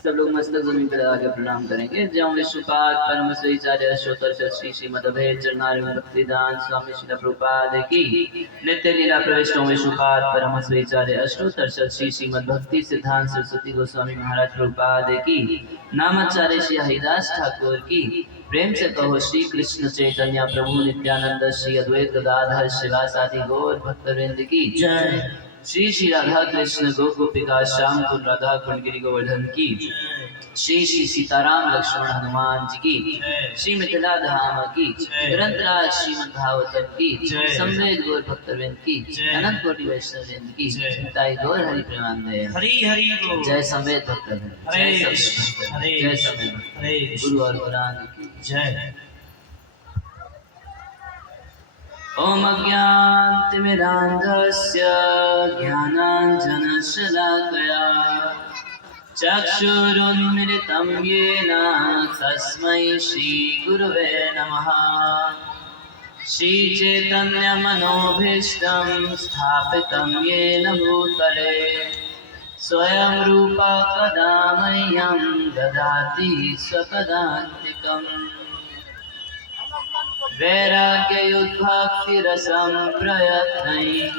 सब लोग मस्तक जमीन पर आके प्रणाम करेंगे। जय विश्वपाद परम श्रीचार्य अशोकर श्री श्रीमद अभय चरणारविंद भक्तिदान स्वामी श्री प्रभुपाद की नित्य लीला प्रविष्ट विश्वपाद परम श्रीचार्य अष्टोत्तर श्री श्रीमद भक्ति सिद्धांत सरस्वती गोस्वामी महाराज प्रभुपाद की नामाचार्य श्री हरिदास ठाकुर की प्रेम से कहो श्री कृष्ण चैतन्य प्रभु नित्यानंद श्री अद्वैत गदाधर शिवासादि गौर भक्तवृंद की जय। श्री श्री राधा कृष्ण गो गोपिका श्याम कुंड राधा कुंड गिरि गोवर्धन की श्री श्री सीताराम लक्ष्मण हनुमान जी की श्री मिथिला धाम की ग्रंथराज श्रीमद् भागवतम की संवेद गौर भक्तवृंद की अनंत कोटि वैष्णववृंद की ताई गौर हरि प्रेमानंदे हरि हरि बोल। जय संवेद भक्तवृंद, जय संवेद, जय संवेद गुरु और कुरान की जय। ओम अज्ञानतिमिरान्धस्य ज्ञानाञ्जनशलाकया चक्षुरुन्मिलितं येन तस्मै श्रीगुरुवे नमः। श्रीचैतन्यमनोभीष्टं स्थापितं येन भूतले स्वयं रूपा कदा मह्यं ददाति स्वपदान्तिकम्। वैराग्ययुद्भक्तिरसं प्रयत्नैः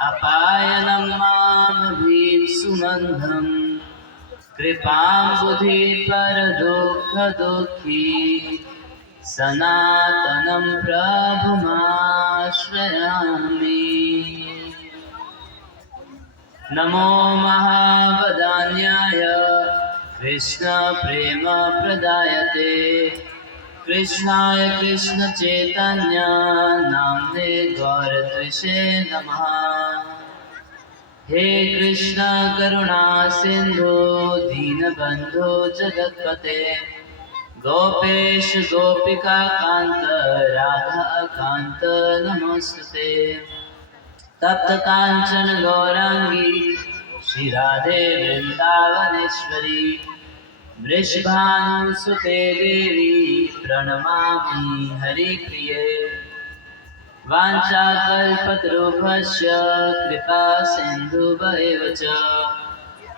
अपायनं मामभीप्सुमन्धम्। कृपां बुधि परदुःखदुःखी सनातनं प्रभुमाश्रयामि। नमो महावदान्याय कृष्णप्रेमप्रदायते कृष्णाय कृष्ण चैतन्य नाम्ने गौरत्विषे नमः। हे कृष्ण करुणा सिंधु दीनबंधु जगत्पते गोपेश गोपिका कांत राधा कांत नमोस्तुते। तप्त कांचन गौरांगी श्री राधे वृंदावनेश्वरी वृषभानुसुते देवी प्रणमामि हरिप्रिये। वाञ्छाकल्पतरुभ्यश्च कृपा सिन्धुभ्येव च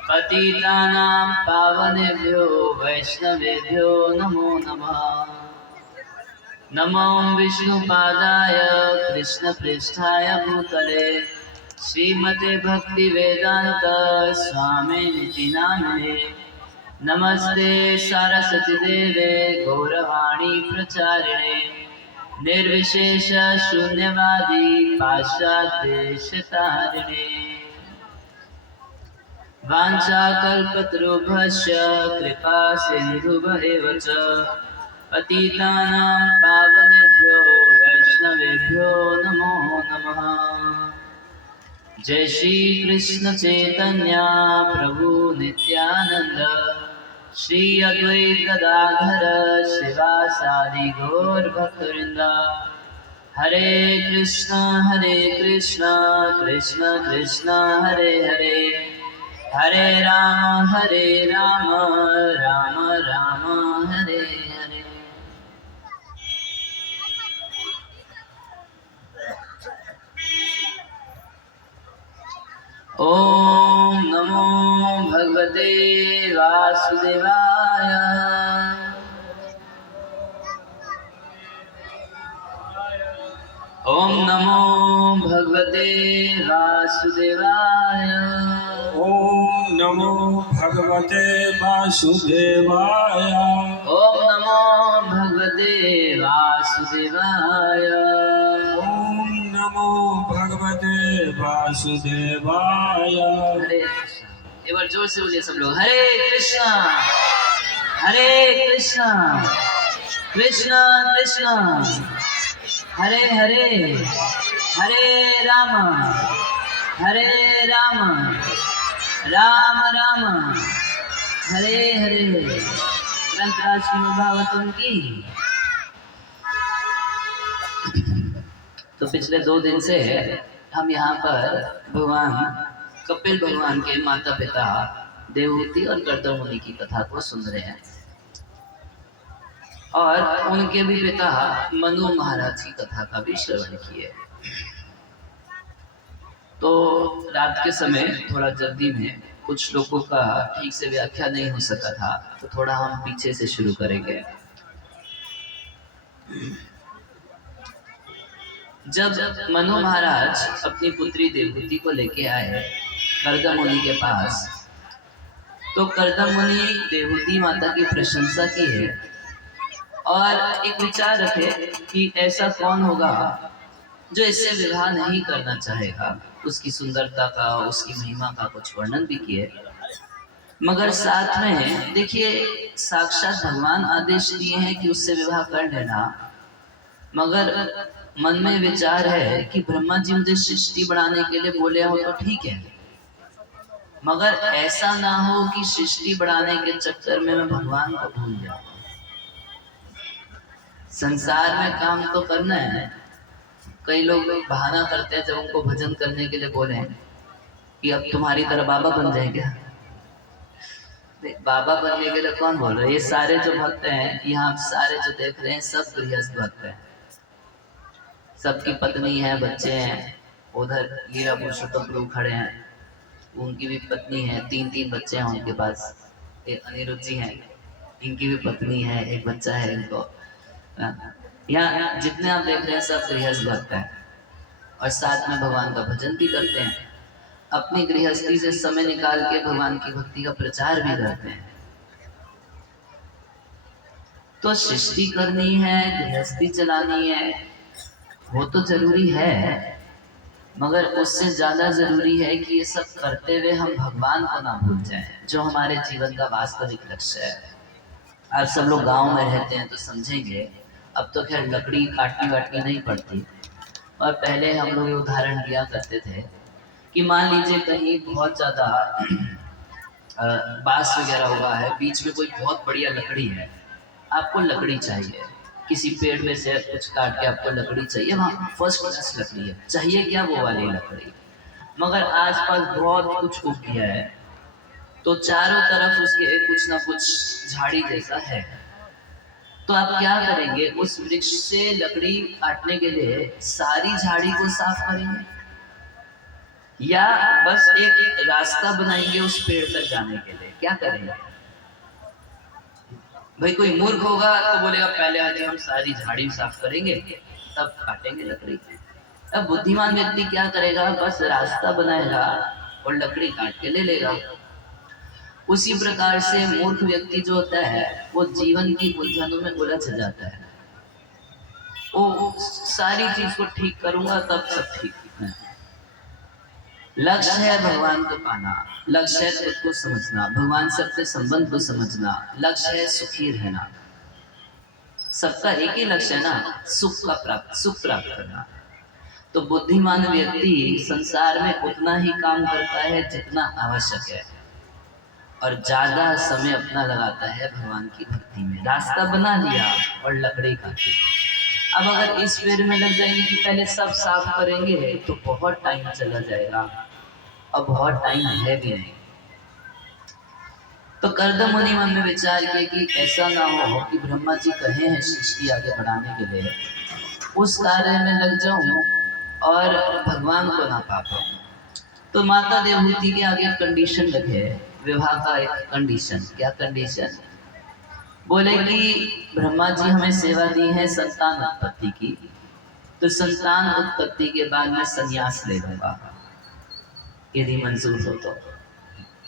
पतितानां पावनेभ्यो वैष्णवेभ्यो नमो नमः। नमो विष्णुपादाय कृष्णपृष्ठाय भूतले श्रीमते भक्तिवेदान्त स्वामिनिति नामिने। नमस्ते सरस्वती देवे गौरवाणी प्रचारिणे निर्विशेष शून्यवादी पाश्चात्यदेशतारिणे। वाञ्छाकल्पतरुभ्यश्च कृपा सिन्धुभ्येव च पतितानां पावनेभ्यो वैष्णवेभ्यो नमो नमः। जय श्री कृष्ण चैतन्य प्रभु नित्यानंद श्री अद्वैत गदाधर शिवासादि गौर भक्तवृंद। हरे कृष्ण कृष्ण कृष्ण हरे हरे हरे राम राम राम हरे हरे। ओम नमो भगवते वासुदेवाय। ओम नमो भगवते वासुदेवाय। ओम नमो भगवते वासुदेवाय। ओम नमो भगवते वासुदेवाय। ओम नमो भगवते वासुदेवाय। हरे कृष्णा। एक बार जोर से बोलिए सब लोग। हरे कृष्णा कृष्णा कृष्णा हरे हरे हरे राम राम राम हरे हरे। ग्रंथराज श्रीमद् भागवतम की तो पिछले 2 दिन से हम यहाँ पर भगवान कपिल भगवान के माता पिता देवहूति और कर्दम मुनि की कथा को सुन रहे हैं और उनके भी पिता मनु महाराज की कथा का भी श्रवण किए। तो रात के समय थोड़ा जल्दी में कुछ लोगों का ठीक से व्याख्या नहीं हो सका था, तो थोड़ा हम पीछे से शुरू करेंगे। जब मनु महाराज अपनी पुत्री देवहूति को लेके आए कर्दम मुनि के पास, तो कर्दम मुनि देवहूति माता की प्रशंसा की है और एक विचार रखे कि ऐसा कौन होगा जो इससे विवाह नहीं करना चाहेगा। उसकी सुंदरता का, उसकी महिमा का कुछ वर्णन भी किए, मगर साथ में देखिए साक्षात भगवान आदेश दिए हैं कि उससे विवाह कर लेना, मगर मन में विचार है कि ब्रह्मा जी मुझे सृष्टि बढ़ाने के लिए बोले हो तो ठीक है, मगर ऐसा ना हो कि सृष्टि बढ़ाने के चक्कर में मैं भगवान को भूल जाऊं। संसार में काम तो करना है। कई लोग बहाना करते हैं जब उनको भजन करने के लिए बोले कि अब तुम्हारी तरह बाबा बन जाए क्या। बाबा बनने के लिए कौन बोल रहा है? ये सारे जो भक्त हैं यहाँ सारे जो देख रहे हैं सब गृहस्थ भक्त हैं, सबकी पत्नी है, बच्चे हैं। उधर लीला पुरुषोत्तम प्रभु खड़े हैं, उनकी भी पत्नी है, 3 बच्चे हैं उनके पास। एक अनिरुद्ध जी हैं, इनकी भी पत्नी है, एक बच्चा है इनको। यहाँ जितने आप देख रहे हैं सब गृहस्थ भक्त हैं और साथ में भगवान का भजन भी करते हैं। अपनी गृहस्थी से समय निकाल के भगवान की भक्ति का प्रचार भी करते हैं। तो सृष्टि करनी है, गृहस्थी चलानी है, वो तो जरूरी है, मगर उससे ज्यादा जरूरी है कि ये सब करते हुए हम भगवान को ना भूल जाएं, जो हमारे जीवन का वास्तविक लक्ष्य है। आप सब लोग गांव में रहते हैं तो समझेंगे। अब तो खैर लकड़ी काटनी वाटनी नहीं पड़ती, और पहले हम लोग ये उदाहरण दिया करते थे कि मान लीजिए कहीं बहुत ज़्यादा बांस वगैरह हुआ है, बीच में कोई बहुत बढ़िया लकड़ी है, आपको लकड़ी चाहिए, किसी पेड़ में से कुछ काट के आपको लकड़ी चाहिए, वहाँ फर्स्ट क्लास लकड़ी है, चाहिए क्या वो वाली लकड़ी, मगर आसपास बहुत कुछ उग गया है, तो चारों तरफ उसके कुछ ना कुछ झाड़ी जैसा है। तो आप क्या करेंगे? उस वृक्ष से लकड़ी काटने के लिए सारी झाड़ी को साफ करेंगे या बस एक रास्ता बनाएंगे उस पेड़ तक जाने के लिए? क्या करेंगे भाई? कोई मूर्ख होगा तो बोलेगा पहले आज हम सारी झाड़ी साफ करेंगे तब काटेंगे लकड़ी। अब बुद्धिमान व्यक्ति क्या करेगा? बस रास्ता बनाएगा और लकड़ी काट के ले लेगा। उसी प्रकार से मूर्ख व्यक्ति जो होता है वो जीवन की उलझनों में उलझ जाता है। वो सारी चीज को ठीक करूंगा तब सब ठीक है। लक्ष्य है भगवान को पाना, लक्ष्य है खुद को समझना, भगवान से अपने संबंध को समझना, लक्ष्य है सुखी रहना। सबका एक ही लक्ष्य है ना, सुख प्राप्त करना। तो बुद्धिमान व्यक्ति संसार में उतना ही काम करता है जितना आवश्यक है और ज्यादा समय अपना लगाता है भगवान की भक्ति में। रास्ता बना लिया और लकड़ी काटी। अब अगर इस पेड़ में लग जाएंगे कि पहले सब साफ करेंगे तो बहुत टाइम चला जाएगा और बहुत टाइम है भी नहीं। तो कर्दम मुनि मन में विचार किए कि ऐसा ना हो कि ब्रह्मा जी कहे हैं सृष्टि आगे बढ़ाने के लिए, उस कार्य में लग जाऊं और भगवान को ना पा पाऊं। तो माता देवहूति के आगे कंडीशन रखे, विवाह का एक कंडीशन। क्या कंडीशन? बोले कि ब्रह्मा जी हमें सेवा दी है संतान उत्पत्ति की, तो संतान उत्पत्ति के बाद मैं संन्यास ले लूंगा, यदि मंजूर हो तो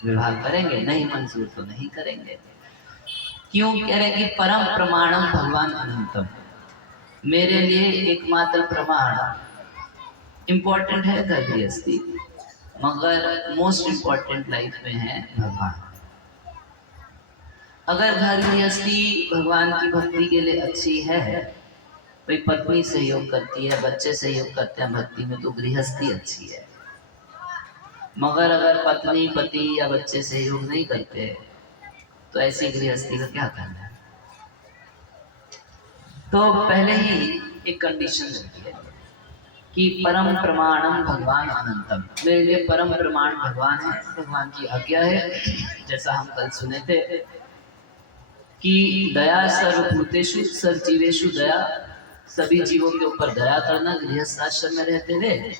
विवाह करेंगे, नहीं मंजूर तो नहीं करेंगे। क्यों? कह रहे कि परम प्रमाणम भगवान अनंतम, मेरे लिए एकमात्र प्रमाण इंपॉर्टेंट है गृहस्थी, मगर मोस्ट इंपॉर्टेंट लाइफ में है भगवान। अगर घर गृहस्थी भगवान की भक्ति के लिए अच्छी है, भाई पत्नी सहयोग करती है, बच्चे सहयोग करते हैं भक्ति में, तो गृहस्थी अच्छी है। मगर अगर पत्नी पति या बच्चे सहयोग नहीं करते तो ऐसी गृहस्थी का क्या करना है? तो पहले ही एक कंडीशन रखी है कि परम प्रमाणम भगवान अनंतम, मेरे लिए परम प्रमाण भगवान है, भगवान की आज्ञा है। जैसा हम कल सुने थे कि दया सर्वभूतेषु सर्वजीवेषु दया, सभी जीवों के ऊपर दया करना, गृहस्थ आश्रम में रहते हुए।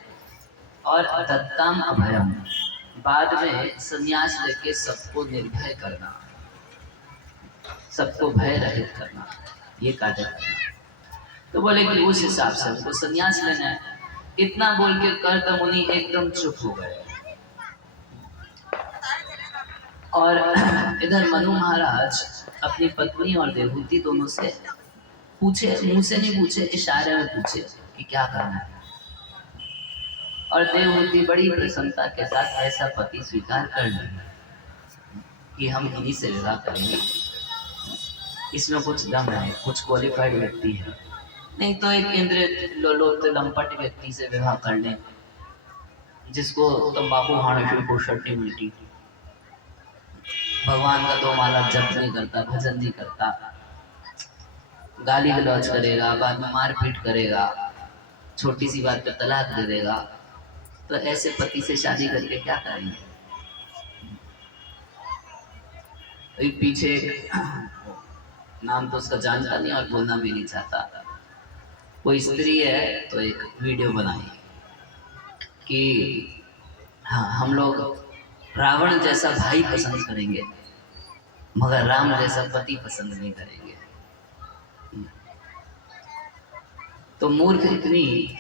और दत्ताम अभयम, बाद में संन्यास लेके सबको निर्भय करना, सबको भय रहित करना, ये कार्य करना। तो बोले कि उस हिसाब से हमको संन्यास लेना है। इतना बोल के कर्द मुनि एकदम चुप हो गए। और इधर मनु महाराज अपनी पत्नी और देवहूति दोनों से पूछे, मुंह से नहीं पूछे, इशारे में पूछे कि क्या करना है। और देवहूति बड़ी प्रसन्नता के साथ ऐसा पति स्वीकार कर ली कि हम इन्हीं से विवाह करेंगे, इसमें कुछ दम है, कुछ क्वालिफाइड व्यक्ति है, नहीं तो एक इंद्र लोलोत लंपट व्यक्ति से विवाह कर लें जिसको तंबाकू खाने को शर्टी मिलती, भगवान का दो माला जप नहीं करता, भजन नहीं करता, गाली गलौज करेगा, बाद में मारपीट करेगा, छोटी सी बात पे तलाक दे देगा। तो ऐसे पति से शादी करके क्या करेंगे। एक पीछे नाम तो उसका जानता नहीं और बोलना भी नहीं चाहता, कोई स्त्री है तो एक वीडियो बनाई कि हाँ हम लोग रावण जैसा भाई पसंद करेंगे मगर राम जैसा पति पसंद नहीं करेंगे। तो मूर्ख इतनी,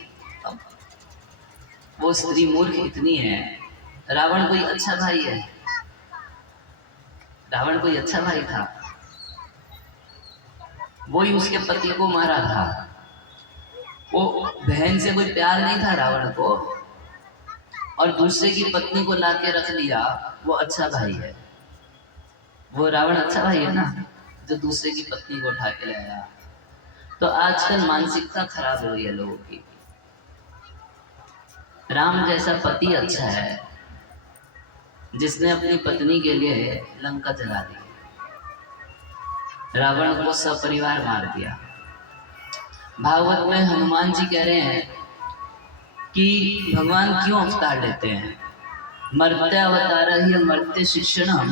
वो स्त्री मूर्ख इतनी है, रावण कोई अच्छा भाई है, रावण कोई अच्छा भाई था, वो ही उसके पति को मारा था, वो बहन से कोई प्यार नहीं था रावण को, और दूसरे की पत्नी को लाके रख लिया, वो अच्छा भाई है। वो रावण अच्छा भाई है ना, जो दूसरे की पत्नी को उठा के लाया। तो आजकल मानसिकता खराब हो गई है लोगों की। राम जैसा पति अच्छा है जिसने अपनी पत्नी के लिए लंका जला दी, रावण को सपरिवार मार दिया। भागवत में हनुमान जी कह रहे हैं कि भगवान क्यों अवतार लेते हैं, मर्त्य अवतार ही मर्त्य शिक्षणम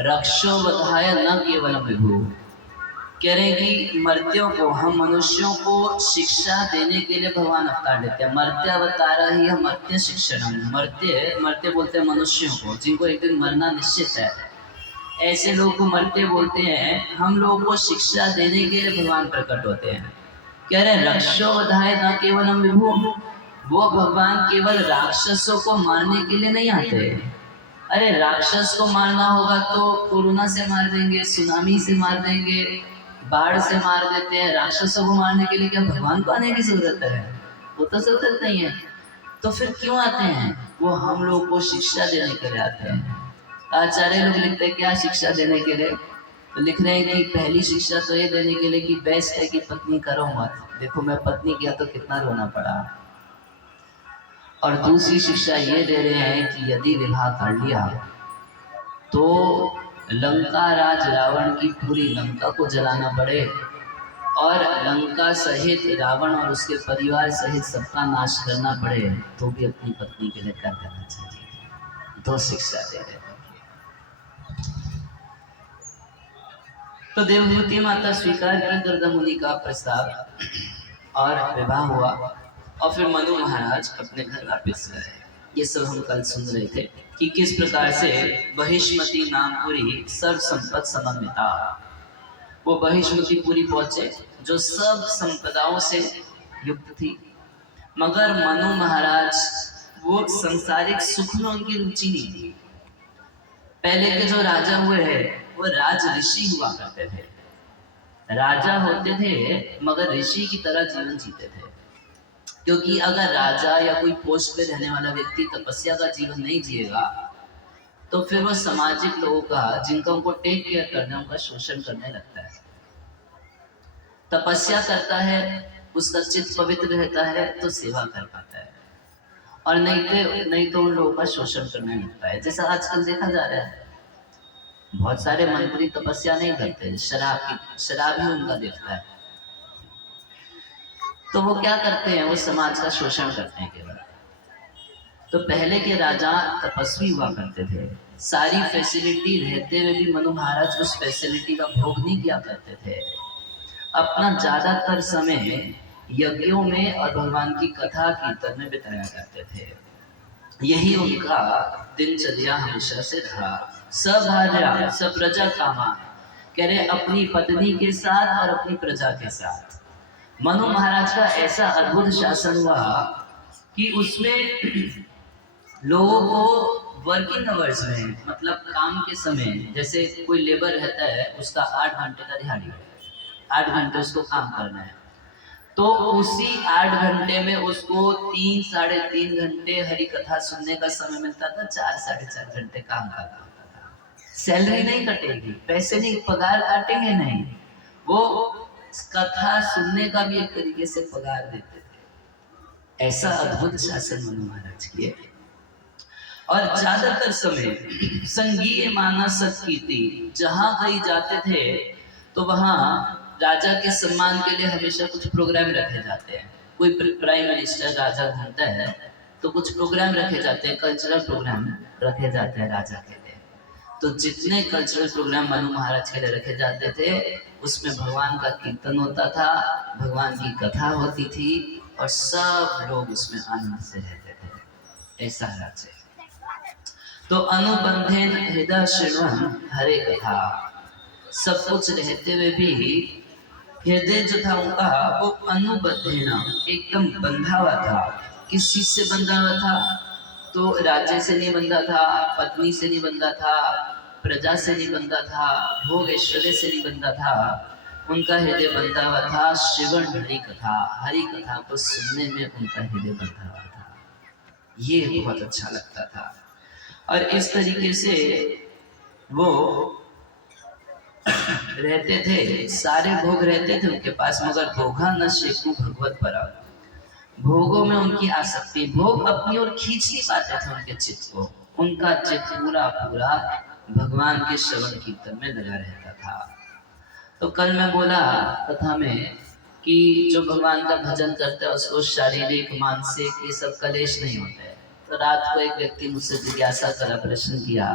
रक्षो वधाय न केवलम विभु। कह रहे हैं कि मर्त्यों को, हम मनुष्यों को शिक्षा देने के लिए भगवान अवतार लेते हैं। मर्त्य अवतार ही मर्त्य शिक्षणम, मर्त्य बोलते हैं मनुष्यों को जिनको एक दिन मरना निश्चित है, ऐसे लोग को मर्त्य बोलते हैं। हम लोगों को शिक्षा देने के लिए भगवान प्रकट होते हैं। कह रहे हैं रक्षो वधाय न केवलम विभु, वो भगवान केवल राक्षसों को मारने के लिए नहीं आते। अरे राक्षस को मारना होगा तो कोरोना से मार देंगे, सुनामी से मार देंगे, बाढ़ से मार देते हैं। राक्षसों को मारने के लिए क्या भगवान को आने की जरूरत है? वो तो जरूरत नहीं है। तो फिर क्यों आते हैं? वो हम लोग को शिक्षा देने के लिए आते हैं। आचार्य लोग लिखते हैं क्या शिक्षा देने के लिए, तो लिख रहे हैं कि पहली शिक्षा तो ये देने के लिए कि बेस्ट है कि पत्नी करो मत। देखो मैं पत्नी किया तो कितना रोना पड़ा। और दूसरी शिक्षा ये दे रहे हैं कि यदि विवाह कर लिया तो लंका राज रावण की पूरी लंका को जलाना पड़े और लंका सहित रावण और उसके परिवार सहित सबका नाश करना पड़े, तो भी अपनी पत्नी के लिए कर देना चाहिए। दो शिक्षा दे रहे हैं। तो देवहूति माता स्वीकार की गर्द मुनि का प्रस्ताव और विवाह हुआ, और फिर मनु महाराज अपने घर वापस गए। ये सब हम कल सुन रहे थे कि किस प्रकार से बहिष्मती नामपुरी सर्व संपद समन्विता, वो बहिष्मतीपुरी पहुंचे जो सब संपदाओं से युक्त थी, मगर मनु महाराज वो सांसारिक सुख में उनकी रुचि नहीं थी। पहले के जो राजा हुए हैं वो राज ऋषि हुआ करते थे, राजा होते थे मगर ऋषि की तरह जीवन जीते थे। क्योंकि अगर राजा या कोई पोस्ट पे रहने वाला व्यक्ति तपस्या का जीवन नहीं जिएगा तो फिर वो सामाजिक लोगों का, जिनका उनको टेक केयर करना, उनका शोषण करने लगता है। तपस्या करता है, उसका चित्त पवित्र रहता है तो सेवा कर पाता है, और नहीं तो उन लोगों का शोषण करने लगता है। जैसा आजकल देखा जा रहा है, बहुत सारे मंत्री तपस्या नहीं करते, शराब ही उनका देवता है। तो वो क्या करते हैं, वो समाज का शोषण करते हैं केवल। तो पहले के राजा तपस्वी हुआ करते थे, सारी फैसिलिटी रहते हुए भी मनु महाराज उस फैसिलिटी का भोग नहीं किया करते थे। अपना ज्यादातर समय यज्ञों में और भगवान की कथा कीर्तन में बिताया करते थे। यही उनका दिनचर्या हमेशा से रहा। सभार्या सप्रजा कामा, कह रहे अपनी पत्नी के साथ और अपनी प्रजा के साथ। मनु महाराज का ऐसा अद्भुत शासन हुआ कि उसमें लोगों को वर्किंग आवर्स में, मतलब काम के समय, जैसे कोई लेबर रहता है उसका 8 घंटे का दिहाड़ी है, 8 घंटे उसको काम करना है, तो उसी 8 घंटे में उसको 3 साढ़े 3 घंटे हरि कथा सुनने का समय मिलता था, 4 साढ़े 4 घंटे काम करना होता था। सैलरी नहीं कटेगी, पैसे नहीं, पगार काटेंगे नहीं, वो कथा सुनने का भी एक तरीके से पगार देते थे। ऐसा अद्भुत शासन मनु महाराज किए। और ज्यादातर समय संगीय मानस कीर्ति, जहां कहीं जाते थे तो वहां राजा के सम्मान के लिए हमेशा कुछ प्रोग्राम रखे जाते हैं। कोई प्राइम मिनिस्टर राजा घूमता है तो कुछ प्रोग्राम रखे जाते हैं, कल्चरल प्रोग्राम रखे जाते हैं राजा के लिए। तो जितने कल्चरल प्रोग्राम मनु महाराज के लिए रखे जाते थे उसमें भगवान का कीर्तन होता था, भगवान की कथा होती थी और सब लोग उसमें आनंद से रहते थे। ऐसा राज्य। तो अनुबंधेन हृदय श्रवण हरे कथा, सब कुछ रहते हुए भी हृदय जो था उनका वो अनुबद्धेना एकदम बंधा हुआ था। किस चीज से बंधा हुआ था? तो राज्य से नहीं बंधा था, पत्नी से नहीं बंधा था, प्रजा से नहीं बंधा था, भोग ऐश्वर्य से नहीं बंधा था। उनका हृदय बंधा हुआ था श्रवण हरि कथा, हरि कथा को सुनने में उनका हृदय बंधा हुआ था। ये बहुत अच्छा लगता था। और इस तरीके से वो रहते थे, सारे भोग रहते थे उनके पास, मगर भोगा न शेकु भगवत परा, भोगों में उनकी आसक्ति, भोग अपनी ओर खींच नहीं पाते थे उनके चित्त को। उनका चित्त पूरा पूरा भगवान के श्रवण कीर्तन में लगा रहता था। तो कल मैं बोला कथा में कि जो भगवान का भजन करता है उसको शारीरिक मानसिक ये सब कलेश नहीं होते। तो रात को एक व्यक्ति मुझसे जिज्ञासा करा, प्रश्न किया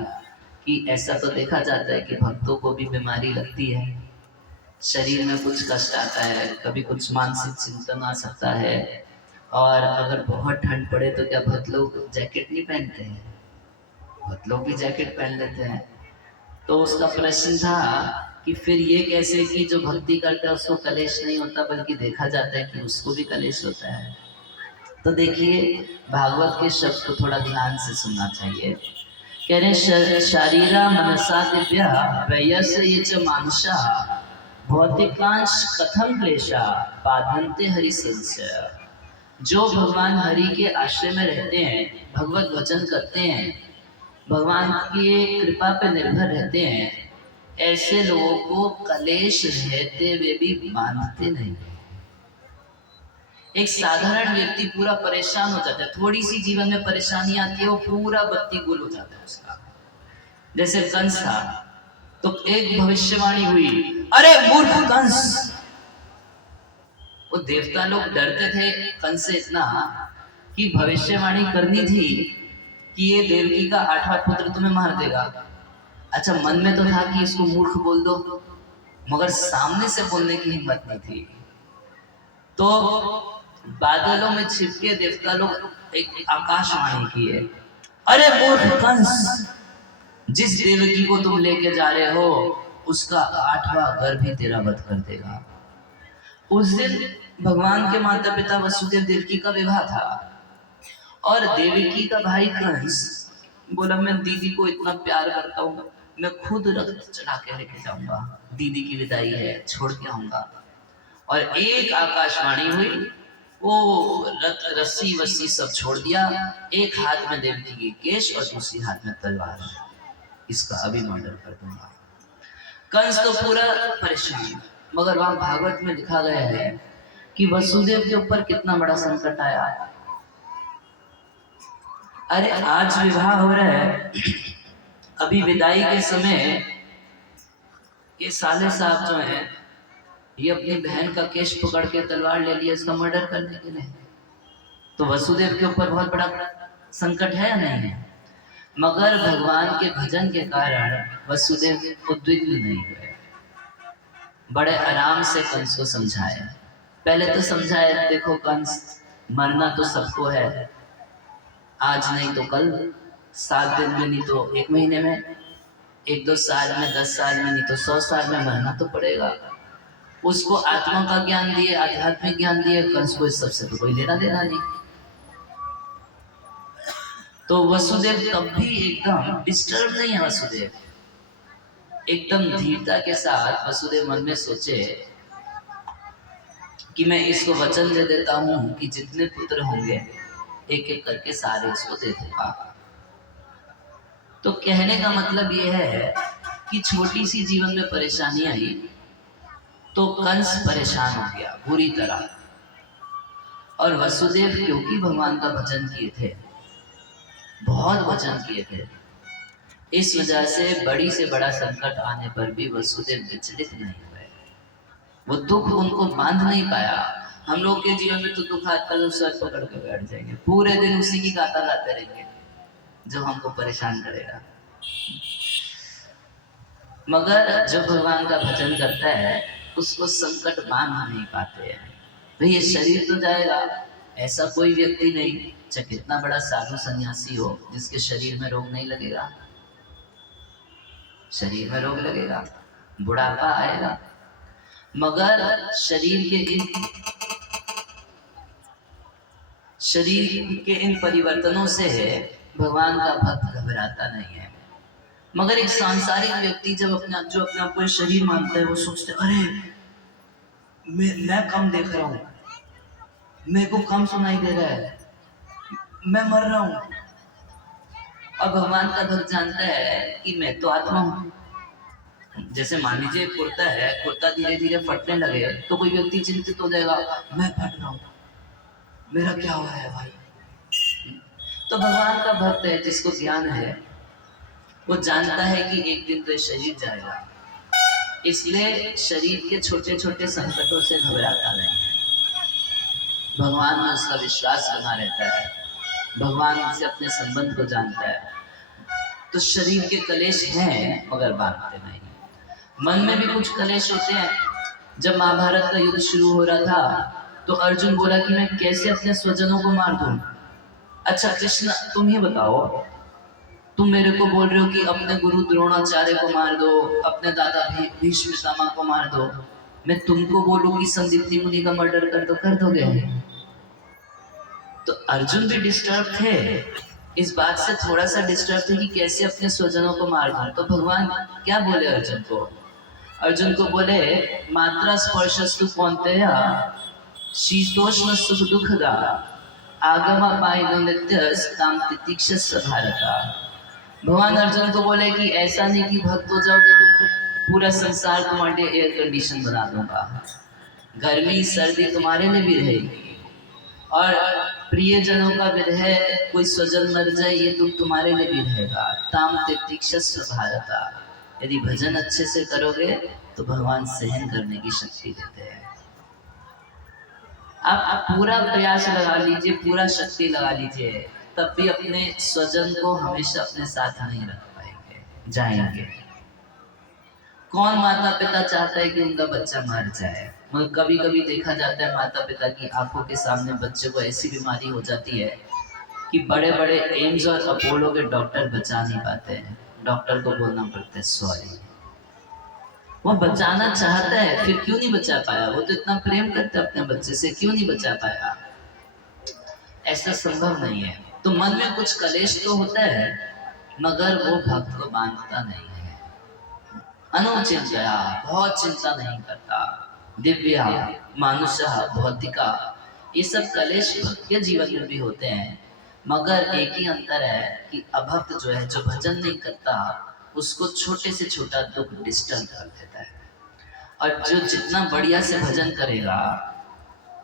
कि ऐसा तो देखा जाता है कि भक्तों को भी बीमारी लगती है, शरीर में कुछ कष्ट आता है, कभी कुछ मानसिक चिंतन आ सकता है, और अगर बहुत ठंड पड़े तो क्या बहुत लोग जैकेट नहीं पहनते हैं? बहुत लोग भी जैकेट पहन लेते हैं। तो उसका प्रश्न था कि फिर ये कैसे कि जो भक्ति करता है उसको कलेश नहीं होता, बल्कि देखा जाता है कि उसको भी कलेश होता है। तो देखिए भागवत के शब्द को थोड़ा ध्यान से सुनना चाहिए। कह रहे शारीरा मनसा दिव्या वयस ये च मानसा भौतिकांश कथम क्लेशा बाधन्ते हरि संशय। जो भगवान हरि के आश्रय में रहते हैं, भगवत वचन करते हैं, भगवान की कृपा पे निर्भर रहते हैं, ऐसे लोगों को कलेश रहते हुए भी बांधते नहीं। एक साधारण व्यक्ति पूरा परेशान हो जाता है, थोड़ी सी जीवन में परेशानी आती है वो पूरा बत्ती गुल हो जाता है उसका। जैसे कंस था तो एक भविष्यवाणी हुई, अरे मूर्ख कंस। वो देवता लोग डरते थे कंस से इतना कि भविष्यवाणी करनी थी कि ये देवकी का 8वां पुत्र तुम्हें मार देगा। अच्छा, मन में तो था कि इसको मूर्ख बोल दो, मगर सामने से बोलने की हिम्मत नहीं थी। तो बादलों में छिपके देवता लोग एक आकाशवाणी किए, अरे मूर्ख कंस, जिस देवकी को तुम लेके जा रहे हो उसका 8वां गर्भ भी तेरा वध कर देगा। उस दिन भगवान के माता पिता वसुदेव देवकी का विवाह था और देवकी का भाई कंस बोला मैं दीदी को इतना प्यार करता हूँ, मैं खुद रथ चढ़ा के लेके जाऊंगा, दीदी की विदाई है, छोड़ के आऊंगा। और एक आकाशवाणी हुई, वो रथ रस्सी वस्सी सब छोड़ दिया, एक हाथ में देवकी की केश और दूसरी हाथ में तलवार, इसका अभी मर्डर कर दूंगा। कंस तो पूरा परेशान, मगर वहां भागवत में लिखा गया है कि वसुदेव के ऊपर कितना बड़ा संकट आया। अरे आज विवाह हो रहा है, अभी विदाई के समय ये साले साहब जो हैं ये अपनी बहन का केश पकड़ के तलवार ले लिया इसका मर्डर करने के लिए। तो वसुदेव के ऊपर बहुत बड़ा संकट है या नहीं है? मगर भगवान के भजन के कारण वसुदेव उद्विग्न नहीं हुए, बड़े आराम से कंस को समझाया। पहले तो समझाया, देखो कंस, मरना तो सबको है, आज नहीं तो कल, 7 दिन में नहीं तो 1 महीने में, 1-2 साल में, 10 साल में, नहीं तो 100 साल में मरना तो पड़ेगा। उसको आत्मा का ज्ञान दिए, आध्यात्मिक ज्ञान दिए, कंस को इस सबसे तो कोई लेना देना नहीं। तो वसुदेव तब भी एकदम डिस्टर्ब नहीं है। वसुदेव एकदम धीरता के साथ वसुदेव मन में सोचे कि मैं इसको वचन दे देता हूं कि जितने पुत्र होंगे एक एक करके सारे इसको दे दूंगा। तो कहने का मतलब यह है कि छोटी सी जीवन में परेशानी आई तो कंस परेशान हो गया बुरी तरह, और वसुदेव क्योंकि भगवान का भजन किए थे, बहुत भजन किए थे, इस वजह से बड़ी से बड़ा संकट आने पर भी वसुदेव विचलित नहीं हुए। वो दुख उनको बांध नहीं पाया। हम लोग के जीवन में तो दुख आता है तो सर पकड़ के बैठ जाएंगे, पूरे दिन उसी की गाता गाते रहेंगे जो हमको परेशान करेगा। मगर जो भगवान का भजन करता है उसको संकट बांध नहीं पाते हैं। भाई ये शरीर तो जाएगा, ऐसा कोई व्यक्ति नहीं चाहे कितना बड़ा साधु सन्यासी हो जिसके शरीर में रोग नहीं लगेगा। शरीर में रोग लगेगा, बुढ़ापा आएगा, मगर शरीर के इन परिवर्तनों से भगवान का भक्त घबराता नहीं है। मगर एक सांसारिक व्यक्ति जब अपने आप को शरीर मानता है, वो सोचते अरे मैं कम देख रहा हूँ, मेरे को कम सुनाई दे रहा है, मैं मर रहा हूँ। और भगवान का भक्त जानता है कि मैं तो आत्मा हूँ। जैसे मान लीजिए कुर्ता है, कुर्ता धीरे धीरे फटने लगे तो कोई व्यक्ति चिंतित हो जाएगा, मैं फट रहा हूँ, मेरा क्या हो रहा है भाई। तो भगवान का भक्त है जिसको ज्ञान है, वो जानता है कि एक दिन तो शरीर जाएगा, इसलिए शरीर के छोटे छोटे संकटों से घबराता नहीं है। भगवान में उसका विश्वास बना रहता है, भगवान से अपने संबंध को जानता है। तो शरीर के कलेश हैं मगर बांधते नहीं। मन में भी कुछ कलेश होते हैं। जब महाभारत का युद्ध शुरू हो रहा था तो अर्जुन बोला कि मैं कैसे अपने स्वजनों को मार दूं। अच्छा कृष्ण तुम ही बताओ, तुम मेरे को बोल रहे हो कि अपने गुरु द्रोणाचार्य को मार दो, अपने दादा भीष्म पितामह को मार दो, मैं तुमको बोलूं कि संदीप्ति मुनि का मर्डर कर दो, कर दोगे? तो अर्जुन भी डिस्टर्ब थे, इस बात से थोड़ा सा डिस्टर्ब थे कि कैसे अपने स्वजनों को मार दूं। तो भगवान क्या बोले अर्जुन को? अर्जुन को बोले मात्रा स्पर्शस्तु कौन्तेय शीतोष्ण सुख दुखदा आगम पायनो नित्यस्ताम तितिक्षस्व भारत। भगवान अर्जुन को बोले कि ऐसा नहीं कि भक्त हो जाओगे तुम पूरा संसार तुम्हारे एयर कंडीशन बना दूंगा, गर्मी सर्दी तुम्हारे लिए भी रहेगी, और प्रियजनों का विरह, कोई स्वजन मर जाए ये दुख तुम्हारे लिए भी रहेगा। ताम तितिक्षस्व भारत। यदि भजन अच्छे से करोगे तो भगवान सहन करने की शक्ति देते हैं। आप पूरा प्रयास लगा लीजिए, पूरा शक्ति लगा लीजिए, तब भी अपने स्वजन को हमेशा अपने साथ नहीं रख पाएंगे, जाएंगे। कौन माता पिता चाहता है कि उनका बच्चा मर जाए? मगर कभी कभी देखा जाता है माता पिता की आंखों के सामने बच्चे को ऐसी बीमारी हो जाती है कि बड़े बड़े एम्स और अपोलो के डॉक्टर बचा नहीं पाते हैं, डॉक्टर को बोलना पड़ता है सॉरी। वो बचाना चाहता है, फिर क्यों नहीं बचा पाया? वो तो इतना प्रेम करता है अपने बच्चे से, क्यों नहीं बचा पाया? ऐसा संभव नहीं है। तो मन में कुछ कलेश तो होता है मगर वो भक्त को बांधता नहीं है। अनुचिंतया, बहुत चिंता नहीं करता। दिव्या मानुषा भौतिका, ये सब कलेश भक्त के जीवन में भी होते हैं, मगर एक ही अंतर है कि अभक्त जो है, जो भजन नहीं करता, उसको छोटे से छोटा दुख डिस्टर्ब कर देता है, और जो जितना बढ़िया से भजन करेगा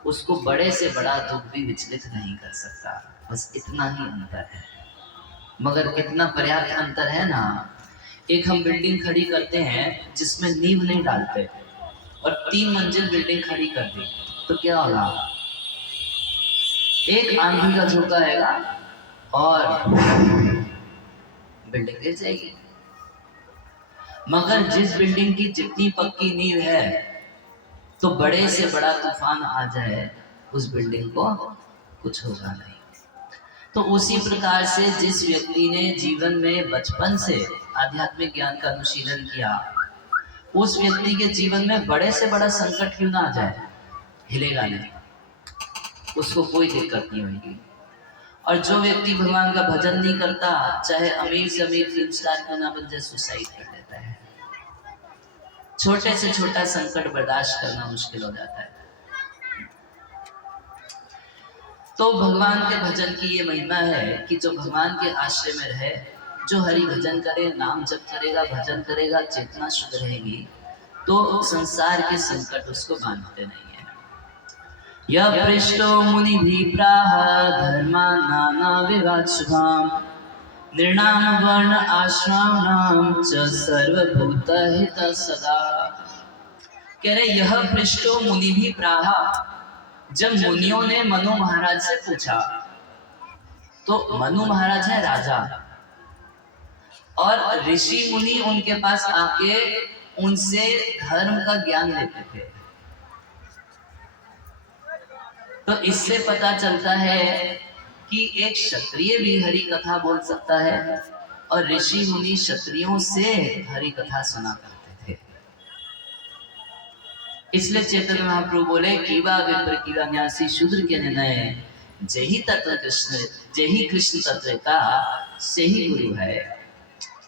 उसको बड़े से बड़ा दुख भी विचलित नहीं कर सकता। बस इतना ही अंतर है, मगर इतना पर्याप्त अंतर है ना। एक हम बिल्डिंग खड़ी करते हैं जिसमें नींव नहीं डालते, और 3 मंजिल बिल्डिंग खड़ी कर दी तो क्या होगा? एक आंधी का झोंका आएगा और बिल्डिंग गिर जाएगी। मगर जिस बिल्डिंग की जितनी पक्की नींव है, तो बड़े से बड़ा तूफान आ जाए उस बिल्डिंग को कुछ होगा नहीं। तो उसी प्रकार से जिस व्यक्ति ने जीवन में बचपन से आध्यात्मिक ज्ञान का अनुशीलन किया, उस व्यक्ति के जीवन में बड़े से बड़ा संकट क्यों ना आ जाए, हिलेगा नहीं, उसको कोई दिक्कत नहीं होगी। और जो व्यक्ति भगवान का भजन नहीं करता, चाहे अमीर से अमीर फिल्म स्टार क्यों ना बन जाए, सुसाइड कर लेता है। छोटे से छोटा संकट बर्दाश्त करना मुश्किल हो जाता है। तो भगवान के भजन की ये महिमा है कि जो भगवान के आश्रय में रहे, जो हरि भजन करे, नाम जप करेगा, भजन करेगा, चेतना शुद्ध रहेगी, तो संसार के संकट उसको बांधते नहीं है। यः पृष्टो मुनि भी प्राह धर्मा नाना विवाद शुभाम निर्णाम वर्ण आश्रमाणाम च सर्वभूत हित सदा। कह रहे यह पृष्टो मुनि भी प्राह, जब मुनियों ने मनु महाराज से पूछा, तो मनु महाराज है राजा, और ऋषि मुनि उनके पास आके उनसे धर्म का ज्ञान लेते थे। तो इससे पता चलता है कि एक क्षत्रिय भी हरि कथा बोल सकता है, और ऋषि मुनि क्षत्रियों से हरि कथा सुना करते थे। इसलिए चैतन्य महाप्रभु बोले कीवा विप्र कीवा न्यासी शूद्र के निर्णय, जही तत्व कृष्ण, जही कृष्ण तत्वता से ही गुरु है।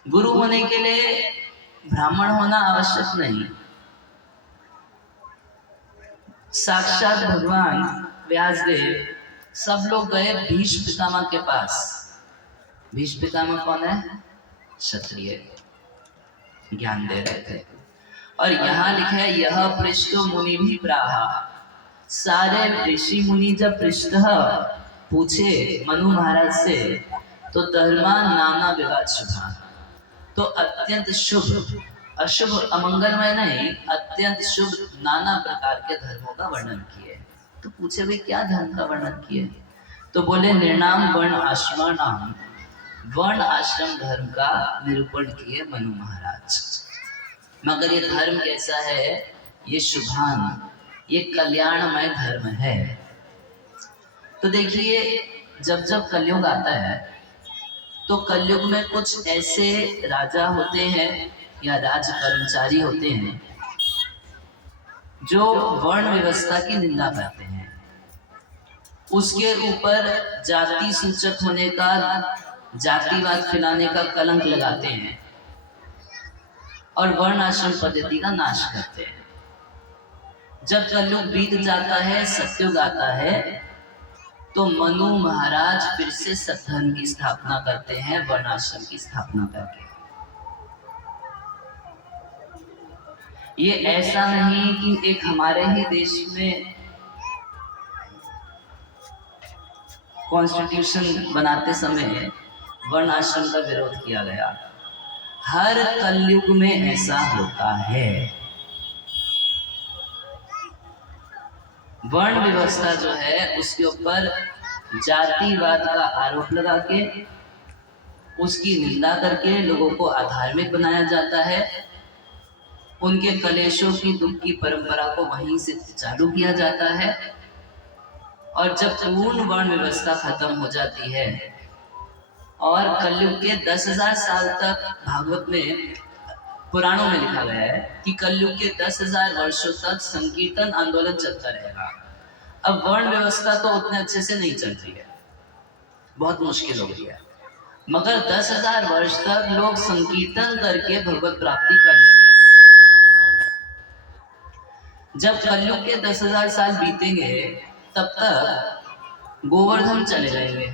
गुरु होने के लिए ब्राह्मण होना आवश्यक नहीं। साक्षात भगवान व्यासदेव सब लोग गए भीष्म पितामह के पास। भीष्म पितामह कौन है? क्षत्रिय, ज्ञान दे रहे थे। और यहाँ लिखा है यह पृष्ठो मुनि भी प्राह। सारे ऋषि मुनि जब पृष्ठ पूछे मनु महाराज से, तो धर्मा नाना विवाद शुभा, तो अत्यंत शुभ, अशुभ अमंगलमय नहीं, अत्यंत शुभ नाना प्रकार के धर्मों का वर्णन किए। तो पूछे भाई क्या धर्म का वर्णन किए? तो बोले निर्णाम वर्ण आश्रमाणाम, वर्ण आश्रम धर्म का निरूपण किए मनु महाराज। मगर ये धर्म कैसा है? ये शुभान, ये कल्याणमय धर्म है। तो देखिए जब जब कलयुग आता है, तो कलयुग में कुछ ऐसे राजा होते हैं या राज कर्मचारी होते हैं जो वर्ण व्यवस्था की निंदा करते हैं, उसके ऊपर जाति सूचक होने का, जातिवाद फैलाने का कलंक लगाते हैं और वर्ण आश्रम पद्धति का नाश करते हैं। जब कलयुग बीत जाता है, सतयुग आता है, तो मनु महाराज फिर से सतधर्म की स्थापना करते हैं, वर्णाश्रम की स्थापना करके। ये ऐसा नहीं कि एक हमारे ही देश में कॉन्स्टिट्यूशन बनाते समय वर्णाश्रम का विरोध किया गया। हर कलयुग में ऐसा होता है। वर्ण व्यवस्था जो है उसके ऊपर जातिवाद का आरोप लगा के, उसकी निंदा करके लोगों को अधार्मिक बनाया जाता है। उनके कलेशों की, दुख की परंपरा को वहीं से चालू किया जाता है। और जब पूर्ण वर्ण व्यवस्था खत्म हो जाती है और कलयुग के 10,000 साल तक, भागवत में, पुराणों में लिखा गया है कि कलयुग के 10,000 वर्षों तक संकीर्तन आंदोलन चलता रहेगा। अब वर्ण व्यवस्था तो उतने अच्छे से नहीं चल रही है, बहुत मुश्किल हो गई है, मगर 10,000 वर्ष तक लोग संकीर्तन करके भगवत प्राप्ति कर लेंगे। जब कलयुग के 10,000 साल बीतेंगे, तब तक गोवर्धन चले जाएंगे,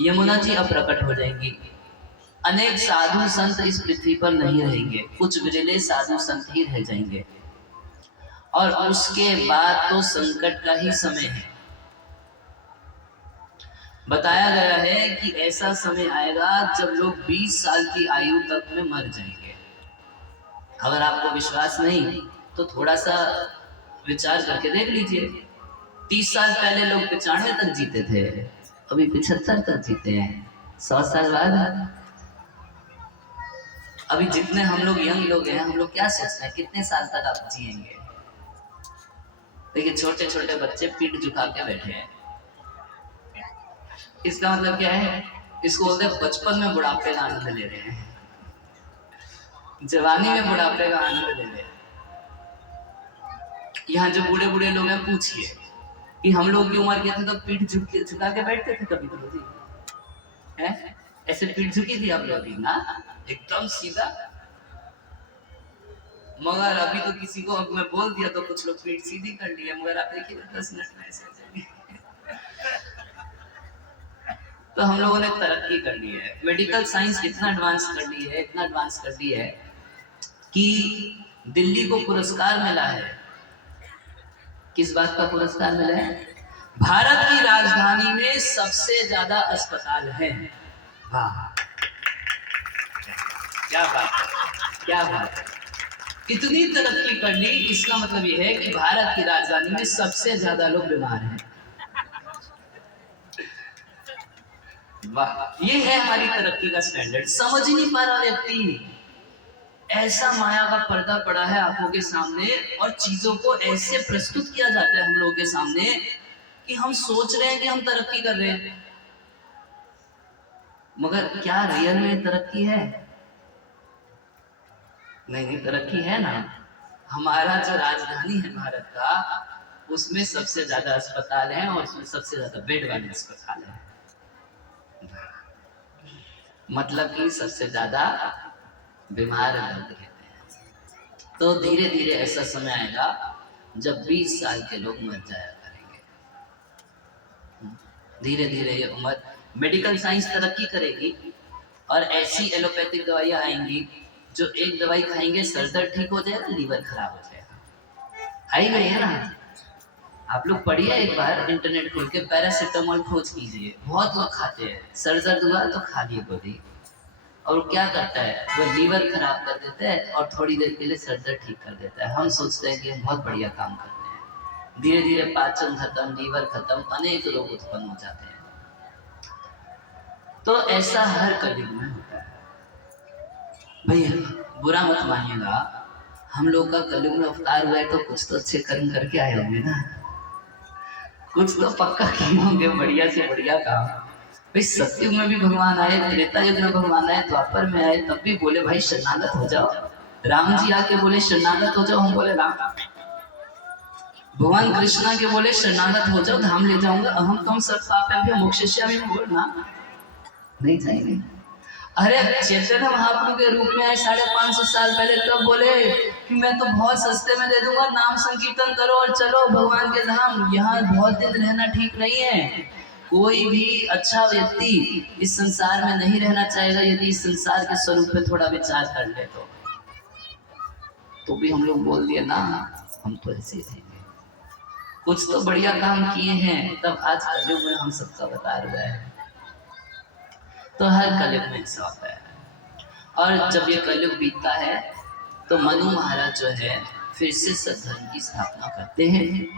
यमुना जी अप्रकट हो जाएंगी, अनेक साधु संत इस पृथ्वी पर नहीं रहेंगे, कुछ विरले साधु संत ही रह जाएंगे। और उसके बाद तो संकट का ही समय है। बताया गया है कि ऐसा समय आएगा जब लोग 20 साल की आयु तक में मर जाएंगे। अगर आपको विश्वास नहीं तो थोड़ा सा विचार करके देख लीजिए। 30 साल पहले लोग 95 तक जीते थे, अभी 75 तक जीते हैं। 100 साल बाद अभी जितने हम लोग यंग लोग हैं, हम लोग क्या सोचते हैं कितने साल तक आप जिएंगे? देखिए छोटे छोटे बच्चे पीठ झुका के बैठे हैं। इसका मतलब क्या है? इसको बोलते हैं बचपन में बुढ़ापे का आनंद ले रहे हैं, जवानी में बुढ़ापे का आनंद ले रहे हैं। यहाँ जो बूढ़े बूढ़े लोग हैं, पूछिए कि हम लोग की उम्र के थे तो पीठ झुका के बैठते थे कभी कभी? हैं? ऐसे पीठ झुकी थी आप लोग की ना, एकदम सीधा। मगर अभी तो किसी को अब मैं बोल दिया तो कुछ लोग पीठ सीधी कर लिए, मगर आप देखिए 10 मिनट में ऐसे हो जाएंगे। तो हम लोगों ने तरक्की कर ली है, मेडिकल साइंस इतना एडवांस कर ली है, इतना एडवांस कर ली है कि दिल्ली को पुरस्कार मिला है। किस बात का पुरस्कार मिला है? भारत की राजधानी में सबसे ज्यादा अस्पताल हैं। वाह, क्या बात है, क्या बात है। इतनी तरक्की कर ली, इसका मतलब यह है कि भारत की राजधानी में सबसे ज्यादा लोग बीमार हैं। वाह, ये है हमारी तरक्की का स्टैंडर्ड। समझ ही नहीं पा रहा व्यक्ति, ऐसा माया का पर्दा पड़ा है आंखों के सामने और चीजों को ऐसे प्रस्तुत किया जाता है हम लोगों के सामने कि हम सोच रहे हैं कि हम तरक्की कर रहे हैं, मगर क्या रियल में तरक्की है? नहीं, तरक्की है ना। हमारा जो राजधानी है भारत का, उसमें सबसे ज्यादा अस्पताल हैं और उसमें सबसे ज्यादा बेड वाले अस्पताल हैं। मतलब कि सबसे ज्यादा बीमार लोग रहते हैं। तो धीरे धीरे ऐसा समय आएगा जब 20 साल के लोग मर जाया करेंगे। धीरे धीरे ये उम्र, मेडिकल साइंस तरक्की करेगी और ऐसी एलोपैथिक दवाइयां आएंगी जो एक दवाई खाएंगे सर दर्द ठीक हो जाएगा, लीवर खराब हो जाएगा। आई गई है ना? आप लोग पढ़िए एक बार, इंटरनेट खोल के पैरासिटामोल खोज कीजिए, बहुत लोग खाते हैं। सर दर्द हुआ तो खा लिए गोली, और क्या करता है वो? लीवर खराब कर देता है और थोड़ी देर के लिए सर दर्द ठीक कर देता है। हम सोचते हैं कि हम बहुत बढ़िया काम करते हैं, धीरे धीरे पाचन खत्म, लीवर खत्म, अनेक रोग उत्पन्न हो जाते हैं। तो ऐसा हर कलयुग में होता है। भैया बुरा मत मानिएगा, हम लोग का कलयुग में अवतार हुआ है तो कुछ तो अच्छे कर्म करके आए होंगे ना, कुछ तो पक्का किए होंगे बढ़िया से बढ़िया काम। भाई सतयुग में भी भगवान आए, त्रेता युग में भगवान आए, द्वापर में आए, तब भी बोले भाई शरणागत हो जाओ। राम जी आके बोले शरणागत हो जाओ, हम बोले राम। भगवान कृष्णा के बोले शरणागत हो जाओ, धाम ले जाऊंगा, अहम तुम सब पाप मोक्षयिष्यामि में बोलना नहीं जाएंगे। अरे चैतन्य महाप्रभु के रूप में आए 550 साल पहले, तब बोले कि मैं तो बहुत सस्ते में दे दूंगा, नाम संकीर्तन करो और चलो भगवान के धाम। यहाँ बहुत दिन रहना ठीक नहीं है। कोई भी अच्छा व्यक्ति इस संसार में नहीं रहना चाहेगा यदि इस संसार के स्वरूप पे थोड़ा विचार कर ले तो भी हम लोग बोल दिए ना, हम तो ऐसे ही रहेंगे। कुछ तो बढ़िया काम किए हैं, तब आज कलयुग में हम सबका बता रहा है। तो हर कलयुग में ऐसा होता है। और जब ये कलयुग बीतता है तो मनु महाराज जो है फिर से सद्धर्म की स्थापना करते हैं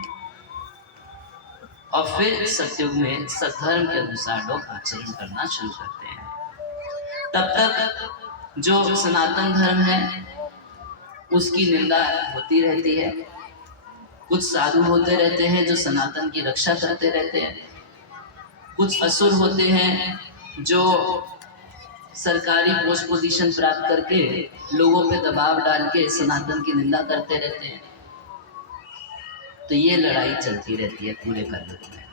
और फिर सतयुग में सद्धर्म के अनुसार लोग आचरण करना शुरू करते हैं। तब तक जो सनातन धर्म है उसकी निंदा होती रहती है। कुछ साधु होते रहते हैं जो सनातन की रक्षा करते रहते हैं, कुछ असुर होते हैं जो सरकारी पोस्ट पोजीशन प्राप्त करके लोगों पे दबाव डाल के सनातन की निंदा करते रहते हैं। तो ये लड़ाई चलती रहती है पूरे कलयुग में।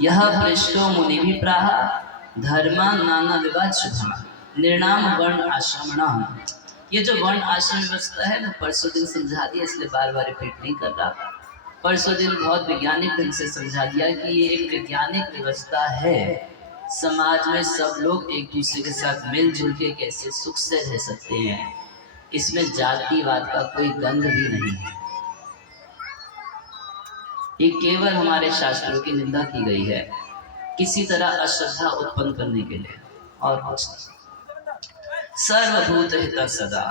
यह पृष्ठो मुनि भी प्राह धर्मा नाना विवाद शुभा निर्णाम वर्ण आश्रमणाम। ये जो वर्ण आश्रम व्यवस्था है मैं परसों दिन समझा दिया, इसलिए बार बार रिपीट नहीं कर रहा। परसों दिन बहुत वैज्ञानिक ढंग से समझा दिया कि ये एक वैज्ञानिक व्यवस्था है। समाज में सब लोग एक दूसरे के साथ मिलजुल के कैसे सुख से रह सकते हैं, इसमें जातिवाद का कोई गंध भी नहीं है। ये केवल हमारे शास्त्रों की निंदा की गई है किसी तरह अश्रद्धा उत्पन्न करने के लिए, और कुछ नहीं। सर्वभूत हित सदा,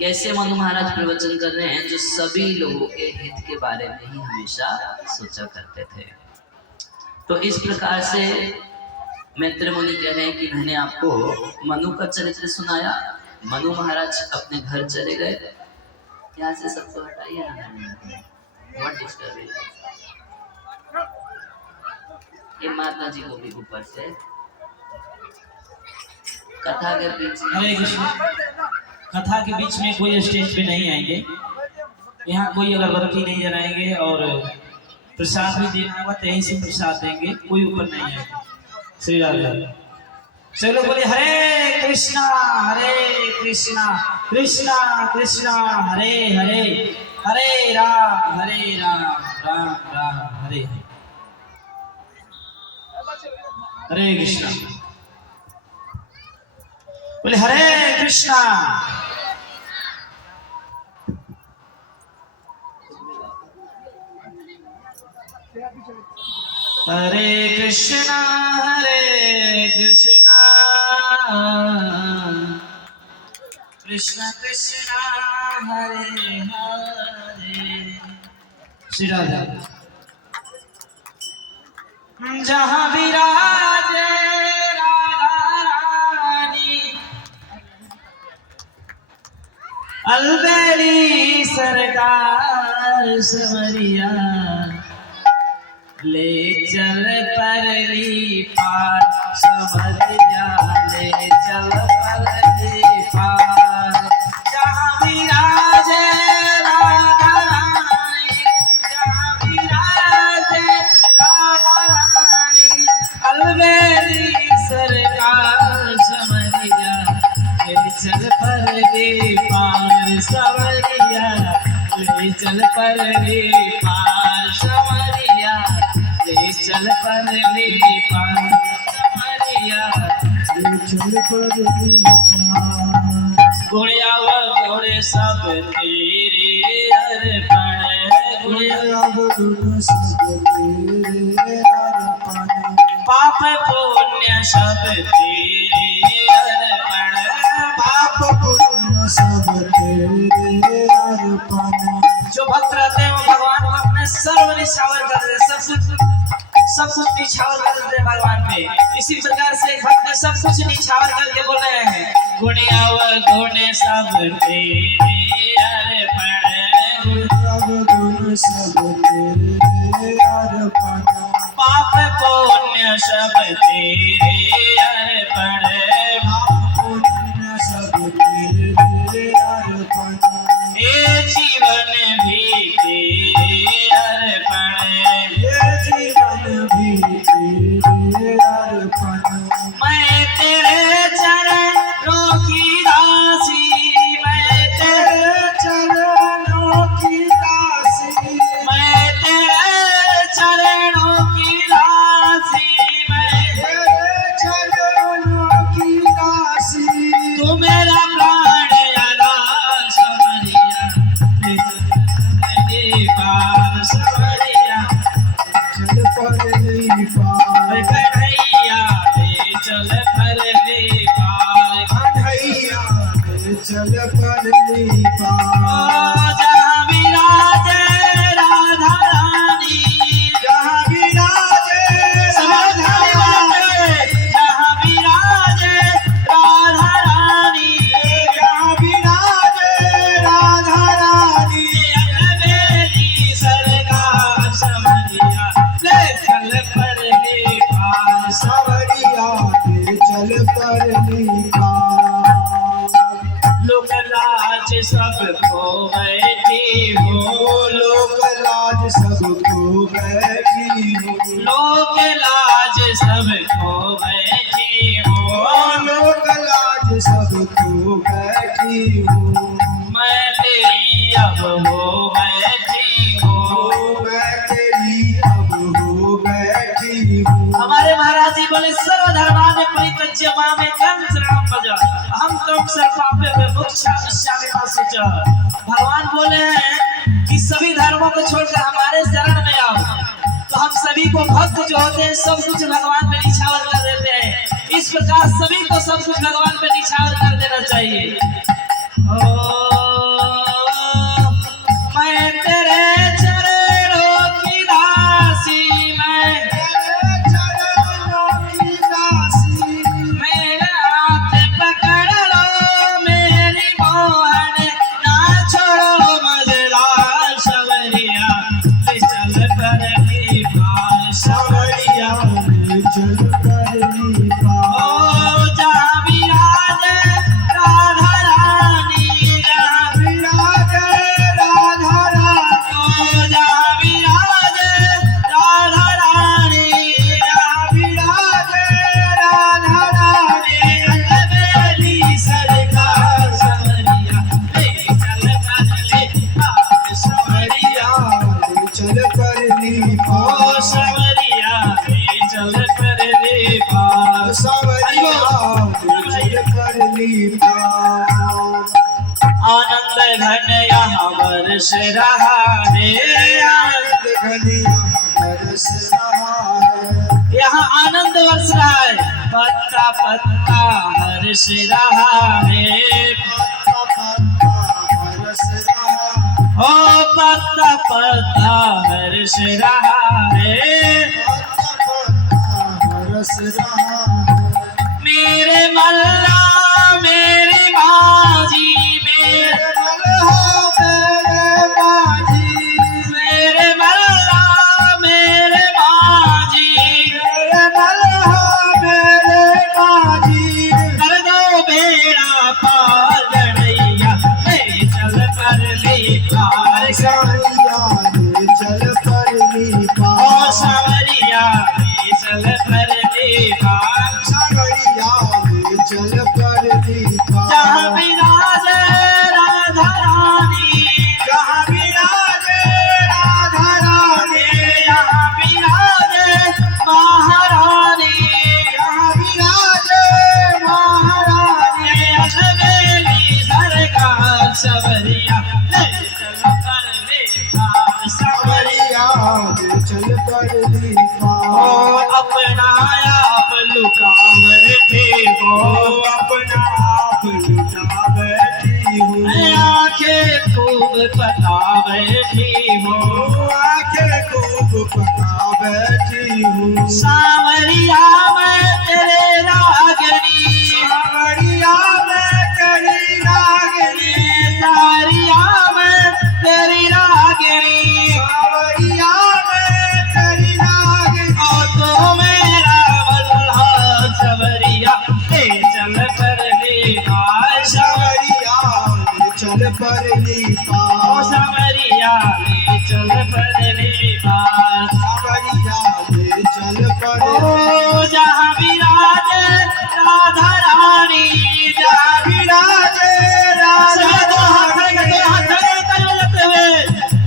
कैसे मनु महाराज प्रवचन कर रहे हैं, जो सभी लोगों के हित के बारे में ही हमेशा सोचा करते थे। तो इस प्रकार से मैत्र मुनि कह रहे हैं कि मैंने आपको मनु का चरित्र सुनाया। मनु महाराज अपने घर चले गए। यहाँ से सबको हटाइए ना, बहुत डिस्टर्बिंग। ये माता जी को भी ऊपर से कथा के बीच में। हरे कृष्ण। कथा के बीच में कोई स्टेज पे नहीं आएंगे, यहाँ कोई अगरबत्ती नहीं जलाएंगे और प्रसाद भी देना होगा तो यहीं से प्रसाद देंगे, कोई ऊपर नहीं आएंगे। श्री राधे। चलो बोले हरे कृष्णा कृष्णा कृष्णा हरे हरे, हरे राम राम राम हरे हरे। हरे कृष्णा। बोले हरे कृष्णा। हरे कृष्णा कृष्ण कृष्णा हरे हरे। श्री राधा। जहाँ विराजे अलबेली सरकार समरिया, ले चल परली पार समरिया, ले चल परली पार। जहाँ विराजे राधा रानी, जहाँ विराजे राधा रानी, अलबेली सरकार समरिया, ले चल परली पार सवरिया, ले चल परली पार सवरिया, ले चल परली पार सवरिया, ले चल परली पार। गुड़िया व घोड़े सब तेरे अर्पण, गुड़िया व घोड़े सब तेरे अर्पण, पाप पुण्य सब तेरे अर्पण, पाप पुण्य सब तेरे अर्पण। जो भक्त रहते हैं वो भगवान को अपने सर्व निछावर कर देते, सब कुछ निछावर कर देते भगवान पे। इसी प्रकार से भक्त सब कुछ निछावर करके बोल रहे हैं, गुणिया व गुण सब तेरे अर्पण, गुणिया व गुण सब तेरे अर्पण, पाप पुण्य सब तेरे अर्पण, पाप पुण्य सब तेरे अर्पण। ये जीवन भी तेरे अर्पण, ये जीवन भी तेरे अर्पण। मैं तेरे चरणों की दासी, मैं तेरे चरणों की दासी, मैं तेरे चरणों की दासी, मैं तेरे चरणों की दासी। तू मेरा प्राण आधार समरिया, ले चल पार सवरिया, चल परली पार। कन्हैया ले चल परली पार, कन्हैया ले चल परली पार। जहाँ विराजे राधा रानी, जहाँ विराजे राधा रानी, जहाँ विराजे राधा रानी, जहाँ विराजे राधा रानी, अलबेली सरकार समरिया, ले चल परली पार सवरिया, ले चल परली पार। लोक लाज सब खो बैठी हो, लोक लाज सब खो बैठी हो, लोक लाज सब खो बैठी हो, लोक लाज सब खो बैठी हो। मैं तेरी अब हो बैठी हूँ, मैं तेरी अब हो बैठी हूँ। हमारे महाराज जी बोले सर्वधर्माने परित्यज्य मामे कंस राम भज, हम तुम सर्पापे में मोक्षा विश्यामे वासिच। भगवान बोले हैं कि सभी धर्मों को छोड़कर हमारे शरण में आओ। तो हम सभी को भक्त जो होते हैं सब कुछ भगवान में निछावर कर देते हैं। इस प्रकार सभी को सब कुछ भगवान में निछावर कर देना चाहिए। आनंद घन यहाँ बरस रहा है, यहाँ आनंद बरस रहा है, पत्ता पत्ता हर्ष रहा है, ओ पत्ता पत्ता हर्ष रहा है, मेरे मल्ला मेरी बाजी, मेरे मल्ला मेरे बाजी, कर दो बेड़ा पार गड़ैया, ले चल कर ले पार, ओ सावरिया ले चल कर ले पार, जहाँ विराज राधा रानी, यहाँ विराज महारानी, अजमेरी सरकार सवरिया ले चल कर ले पार, सवरिया ओ अपना आप लुका बैठे हो, आंखें खूब पता बैठी हो, सावरिया मैं तेरे रागनी, सावरिया मैं तेरी रागनी, ओ तो मेरा मल्हा सवरिया ले चल कर ले पार, ओ सावरिया ले चल कर ले पार, ओ जहाँ विराज राधा रानी, जहाँ विराज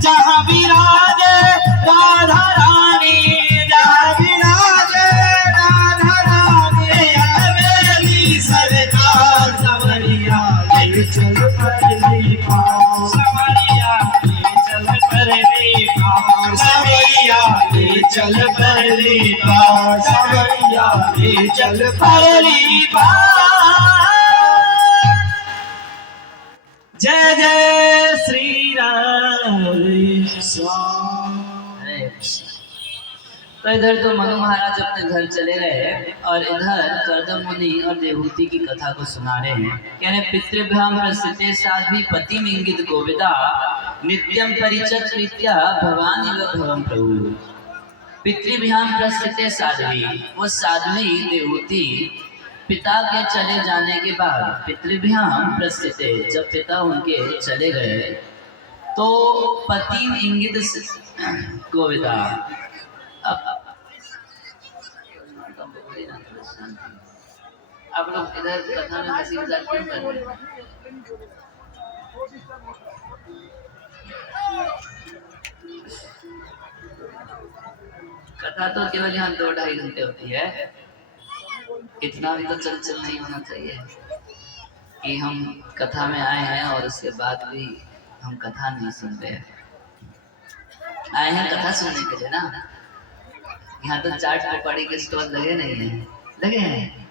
जहाँ विराज राधा रानी, हवेली सरकार सवरिया ले चल कर ले पार, सवरिया ले चल कर ले पार, सवरिया ले चल कर ले पार, सवरिया ले चल कर ले पार। जय जय श्री राम। हरे कृष्ण। तो इधर तो मनु महाराज अपने घर चले गए और इधर कर्दम मुनि और देवहूति की कथा को सुना रहे हैं। कह रहे पितृभ्याम प्रसिद्धे साध्वी पति इंगित गोविदा नित्यम परिचत प्रीत्या भवानी व भवम प्रभु। पितृभ्याम प्रसिद्धे साध्वी, वो साध्वी देवहूति पिता के चले जाने के बाद, पितृभ्याम प्रसिद्धे, जब पिता उनके चले गए तो पति इंगित गोविदा। आप लोग इधर कथा में हंसी मजाक क्यों कर रहे हैं? कथा तो केवल यहाँ 2-2.5 घंटे होती है। इतना भी तो चंचल नहीं होना चाहिए कि हम कथा में आए हैं और उसके बाद भी हम कथा नहीं सुनते हैं। आए हैं कथा सुनने के लिए ना। यहाँ तो चाट पकौड़ी के स्टॉल लगे नहीं हैं, लगे हैं,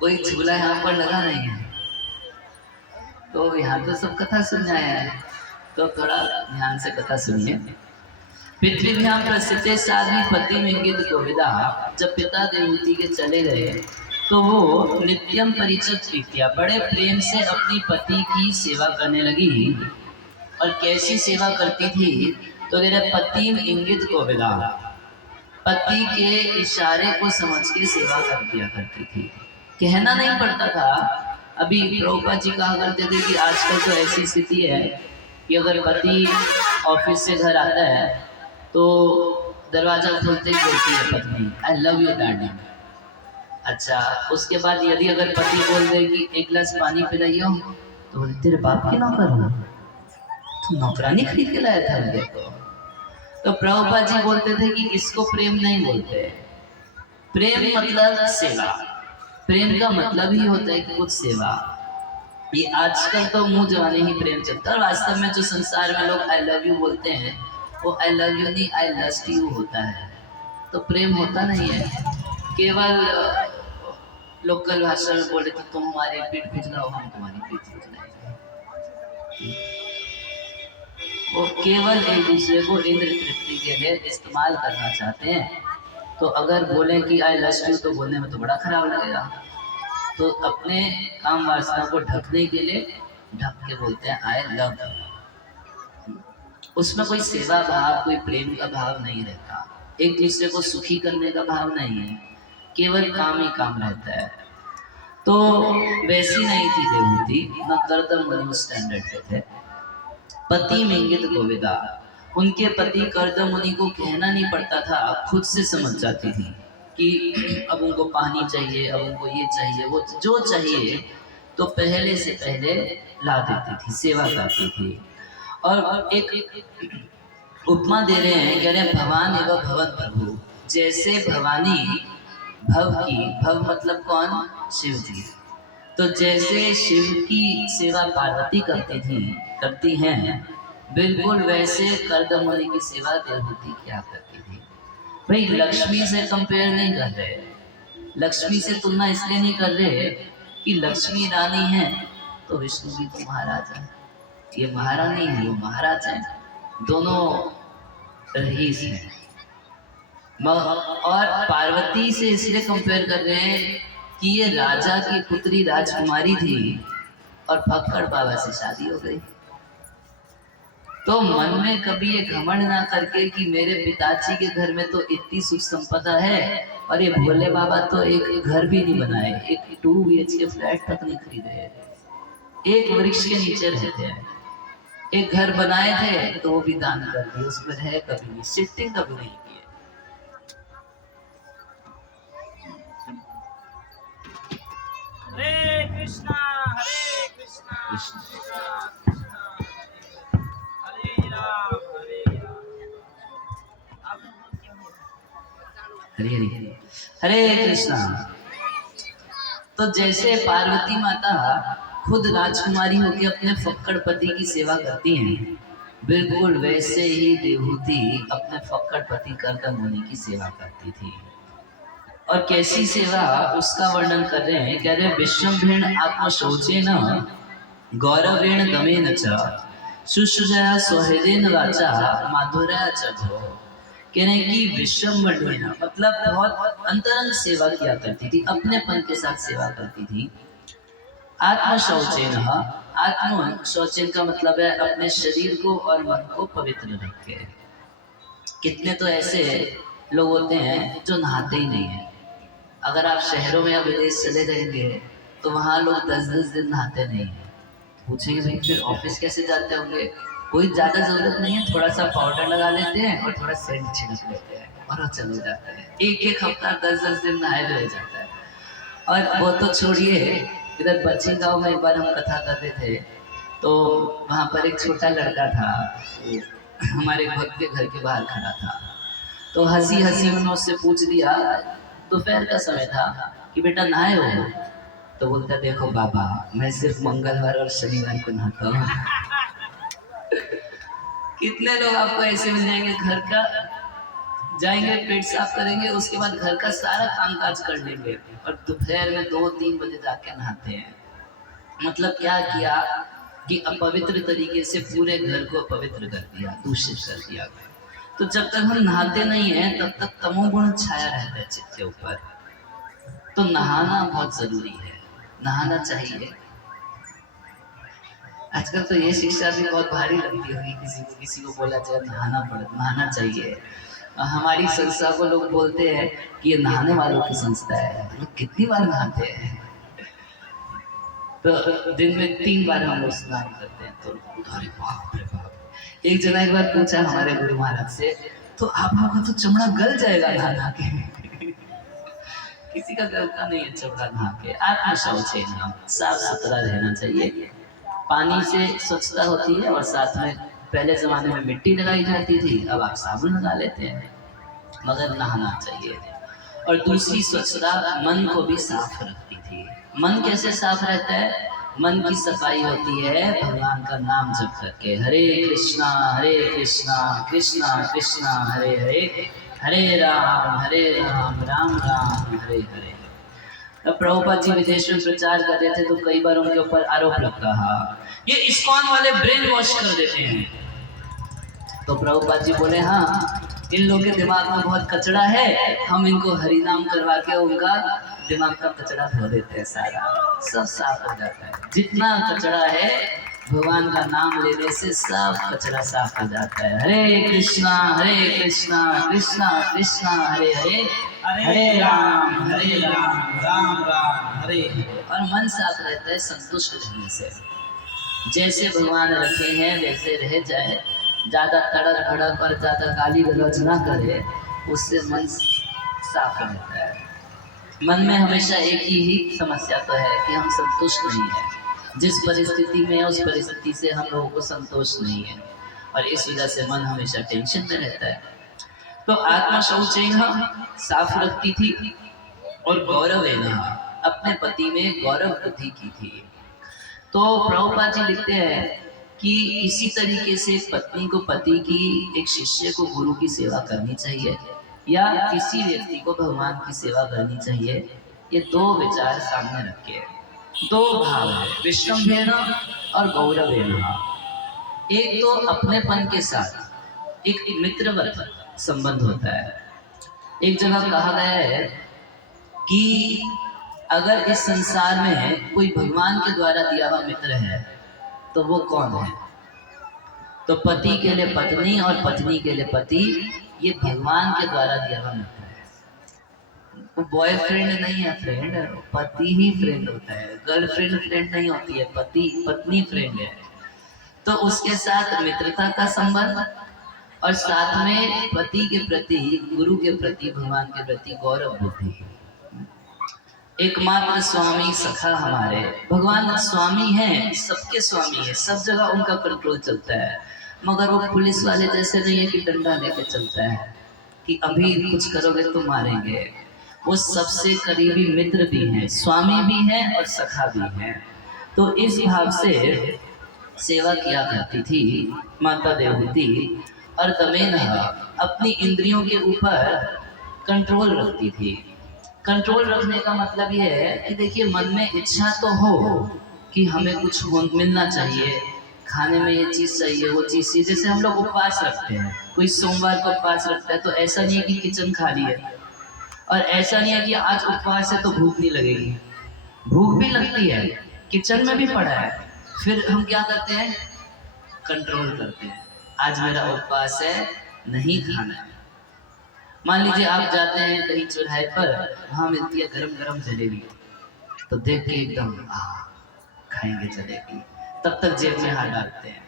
कोई झूला यहाँ पर लगा नहीं है, तो यहाँ तो सब कथा सुनने आए हैं, तो थोड़ा ध्यान से कथा सुनिए। पितृभ्याम प्रसिद्धे साध्वी पति इंगित गोविदा। जब पिता देवहूति के चले गए तो वो नित्यम परिचित प्रीत्या, बड़े प्रेम से अपनी पति की सेवा करने लगी। और कैसी सेवा करती थी? तो मेरे पति इंगित गोविदा, पति के इशारे को समझ के सेवा कर दिया करती थी। कहना नहीं पड़ता था। अभी प्रभुपाद जी कहा करते थे कि आजकल तो ऐसी स्थिति है कि अगर पति ऑफिस से घर आता है तो दरवाजा खोलते ही बोलती है पत्नी, आई लव यू डार्लिंग। अच्छा, उसके बाद यदि अगर पति बोल दे कि एक गिलास पानी पिलाइयो तो बोले तेरे बाप की नौकर हूँ, तू नौकरानी खरीद के लाया था मुझे। तो प्रभुपाद जी बोलते थे कि इसको प्रेम नहीं बोलते। प्रेम मतलब सेवा। प्रेम का मतलब ही होता है कि कुछ सेवा। ये आजकल तो मुंह जवानी ही प्रेम चलता है, और वास्तव में जो संसार में लोग आई लव यू बोलते हैं वो आई लव यू नहीं, आई लस्ट यू होता है। तो प्रेम होता नहीं है, केवल लोकल भाषा में बोले तो तुम हमारी पीठ पिछलाओ, हम तुम्हारी पीठ पिछलाएंगे। वो केवल एक दूसरे को इंद्र तृप्ति के लिए इस्तेमाल करना चाहते हैं। तो अगर बोलें कि आई लस्ट यू तो बोलने में तो बड़ा खराब लगेगा, तो अपने काम वासना को ढकने के लिए ढक के बोलते हैं आई लव। उसमें कोई सेवा भाव, कोई प्रेम का भाव नहीं रहता, एक दूसरे को सुखी करने का भाव नहीं है, केवल काम ही काम रहता है। तो वैसी नहीं थी देवहूति, न कर्दम मुनि स्टैंडर्ड पे थे। पति में इंगित गोविदा, उनके पति कर्दम मुनि को कहना नहीं पड़ता था, खुद से समझ जाती थी कि अब उनको पानी चाहिए, अब उनको ये चाहिए, वो जो चाहिए तो पहले से पहले ला देती थी, सेवा करती थी। और एक उपमा दे रहे हैं, कह रहे हैं भवान एवं भवन प्रभु, जैसे भवानी भव की, भव मतलब कौन, शिव जी, तो जैसे शिव की सेवा पार्वती करती हैं, बिल्कुल वैसे कर्दम मुनि की सेवा देवहूति क्या करती थी। भाई लक्ष्मी से कंपेयर नहीं कर रहे, लक्ष्मी से तुलना इसलिए नहीं कर रहे कि लक्ष्मी रानी है तो विष्णु जी तो महाराज है, ये महारानी है, वो महाराज है, दोनों रईस हैं। और पार्वती से इसलिए कंपेयर कर रहे हैं कि ये राजा की पुत्री राजकुमारी थी और फक्कड़ बाबा से शादी हो गई। तो मन में कभी ये घमंड ना करके कि मेरे पिताजी के घर में तो इतनी सुख संपदा है और ये भोले बाबा तो एक घर भी नहीं बनाए, एक 2 BHK फ्लैट तक नहीं खरीदे, एक वृक्ष के नीचे रहते हैं, एक घर बनाए थे तो वो भी दान कर दिए, उसमें रहे कभी नहीं, शिफ्टिंग कभी नहीं किए। हरे कृष्णा कृष्णा हरे राम हरे हरे हरे कृष्णा। तो जैसे पार्वती माता खुद राजकुमारी होकर अपने फक्कड़ पति की सेवा करती हैं, बिल्कुल वैसे ही देवहूति अपने फक्कड़ पति कर्दम मुनि की सेवा करती थी। और कैसी सेवा उसका वर्णन कर रहे हैं, कह रहे हैं विश्वम्भेन आत्मशौचेन गौरवेण दमेन च शुश्रूषया सौहृदेन वाचा माधुर्या च भो। कह रहे हैं कि विश्वम्भेन मतलब बहुत अंतरंग सेवा किया करती थी, अपनेपन के साथ सेवा करती थी। आत्मशौचेन, आत्म शौचेन का मतलब है अपने शरीर को और मन को पवित्र रख के। कितने तो ऐसे लोग होते हैं जो नहाते ही नहीं है। अगर आप शहरों में या विदेश चले जाएंगे तो वहाँ लोग 10-10 दिन नहाते नहीं है। पूछेंगे भाई फिर ऑफिस कैसे जाते होंगे, कोई ज़्यादा ज़रूरत नहीं है, थोड़ा सा पाउडर लगा लेते हैं और थोड़ा सेंट छिड़क लेते हैं और वो चले जाते हैं। एक हफ्ता 10-10 दिन नहाए रह जाता है। और वो तो छोड़िए, इधर बच्ची गाँव में एक बार हम कथा करते थे तो वहाँ पर एक छोटा लड़का था, हमारे भक्त के घर के बाहर खड़ा था। तो हंसी हंसी उन्होंने उससे पूछ दिया, दोपहर का समय था, कि बेटा नहाए हो? तो बोलता देखो बाबा मैं सिर्फ मंगलवार और शनिवार को नहाता हूँ। कितने लोग आपको ऐसे मिल जाएंगे, घर का जाएंगे पेट साफ करेंगे, उसके बाद घर का सारा कामकाज कर लेंगे और दोपहर में 2-3 बजे जाके नहाते हैं। मतलब क्या किया कि अपवित्र तरीके से पूरे घर को अपवित्र कर दिया, दूषित कर दिया। तो जब तक हम नहाते नहीं हैं तब तक तमोगुण छाया रहता है चित्त के ऊपर। तो नहाना बहुत जरूरी है, नहाना चाहिए। आजकल तो ये शिक्षा भी बहुत भारी लगती होगी, किसी को बोला जाए नहाना चाहिए। हमारी संस्था को लोग बोलते हैं कि ये नहाने वालों की संस्था है, लोग कितनी बार नहाते हैं? तो दिन में 3 बार हम लोग स्नान करते हैं। तो अरे बाप रे बाप। एक जना एक बार पूछा हमारे गुरु महाराज से, तो आप लोगों का तो चमड़ा गल जाएगा नहा के। किसी का गलता नहीं है चमड़ा नहा के। आत्मशौच है, साफ सुथरा रहना चाहिए। पानी से स्वच्छता होती है और साथ में पहले जमाने में मिट्टी लगाई जाती थी, अब आप साबुन लगा लेते हैं, मगर नहाना चाहिए। और दूसरी स्वच्छता मन को भी साफ रखती थी। मन कैसे साफ रहता है? मन की सफाई होती है भगवान का नाम जप करके। हरे कृष्णा कृष्णा कृष्णा हरे हरे, हरे राम राम राम हरे हरे। तब प्रभुपाद जी विदेश में प्रचार कर रहे थे तो कई बार उनके ऊपर आरोप लगता है ये इस्कॉन वाले ब्रेन वॉश कर देते हैं। तो प्रभुपाद जी बोले हाँ, इन लोगों के दिमाग में बहुत कचरा है, हम इनको हरि नाम करवा के उनका दिमाग का कचरा धो देते हैं, सारा सब साफ हो जाता है। जितना कचरा है भगवान का नाम लेने से सब कचरा साफ हो जाता है। हरे कृष्णा कृष्णा कृष्णा हरे हरे, हरे राम राम राम हरे हरे। और मन साफ रहता है संतुष्ट रहने से। जैसे भगवान रखे हैं वैसे रह जाए, ज्यादा तड़क भड़क और ज्यादा गाली गलौज ना करे, उससे मन साफ रहता है। मन में हमेशा एक ही समस्या तो है कि हम संतुष्ट नहीं है, जिस परिस्थिति में है उस परिस्थिति से हम लोगों को संतोष नहीं है, और इस वजह से मन हमेशा टेंशन में रहता है। तो आत्मा शौचेन साफ रखती थी और गौरव अपने पति में गौरव वृद्धि की थी। तो प्रभुपाद जी लिखते हैं कि इसी तरीके से पत्नी को पति की, एक शिष्य को गुरु की सेवा करनी चाहिए, या किसी व्यक्ति को भगवान की सेवा करनी चाहिए। ये दो विचार सामने रखे, दो भाव है, विश्रम्भेन और गौरवेन। एक तो अपनेपन के साथ एक मित्रवत संबंध होता है। एक जगह कहा गया है कि अगर इस संसार में कोई भगवान के द्वारा दिया हुआ मित्र है तो वो कौन है? तो पति के लिए पत्नी और पत्नी के लिए पति, ये भगवान के द्वारा दिया हुआ मित्र है। वो बॉयफ्रेंड नहीं है, फ्रेंड है, पति ही फ्रेंड होता है। गर्लफ्रेंड फ्रेंड नहीं होती है, पति पत्नी फ्रेंड है। तो उसके साथ मित्रता का संबंध, और साथ में पति के प्रति, गुरु के प्रति, भगवान के प्रति गौरव बुद्धि। एकमात्र स्वामी सखा हमारे, भगवान स्वामी हैं, सबके स्वामी है, सब जगह उनका कंट्रोल चलता है। मगर वो पुलिस वाले जैसे नहीं है कि डंडा लेके चलता है कि अभी कुछ करोगे तो मारेंगे। वो सबसे करीबी मित्र भी हैं, स्वामी भी हैं और सखा भी हैं। तो इस भाव से सेवा किया करती थी माता देवहूति। और दमेन अपनी इंद्रियों के ऊपर कंट्रोल रखती थी। कंट्रोल रखने का मतलब ये है कि देखिए, मन में इच्छा तो हो कि हमें कुछ मिलना चाहिए, खाने में ये चीज़ चाहिए, वो चीज़ चाहिए। जैसे हम लोग उपवास रखते हैं, कोई सोमवार को उपवास रखता है तो ऐसा नहीं है कि किचन खाली है, और ऐसा नहीं है कि आज उपवास है तो भूख नहीं लगेगी। भूख भी लगती है, किचन में भी पड़ा है, फिर हम क्या करते हैं? कंट्रोल करते हैं, आज मेरा उपवास है, नहीं खाना है। मान लीजिए आप जाते हैं कहीं चौराहे पर, वहाँ मिलती है गरम गरम जलेबी, तो देख के एकदम खाएंगे जलेबी, तब तक जेब में हाथ डालते हैं,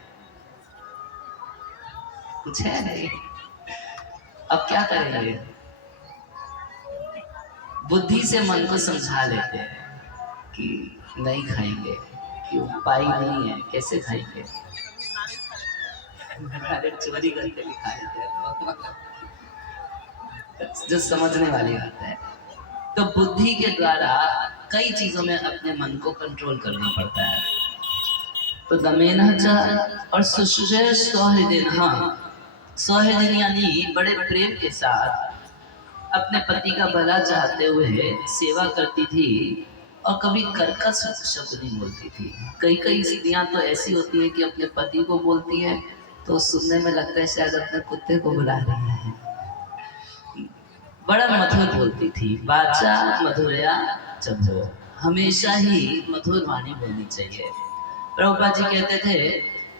कुछ है नहीं। अब क्या करेंगे? बुद्धि से मन को समझा लेते हैं कि नहीं खाएंगे, कि उपाय नहीं है, कैसे खाएंगे? चोरी करके भी खाएंगे, जो समझने वाली बात है। तो बुद्धि के द्वारा कई चीजों में अपने मन को कंट्रोल करना पड़ता है। तो दमेन और सुश्रय सौहृदयन, सौहृदयन यानी बड़े प्रेम के साथ अपने पति का भला चाहते हुए सेवा करती थी, और कभी कर्कश शब्द नहीं बोलती थी। कई स्त्रियां तो ऐसी होती है कि अपने पति को बोलती है तो सुनने में लगता है शायद अपने कुत्ते को बुला रही है। बड़ा मधुर बोलती थी, वाचा मधुरया चंद्रो, हमेशा ही मधुर वाणी बोलनी चाहिए। प्रभुपाद जी कहते थे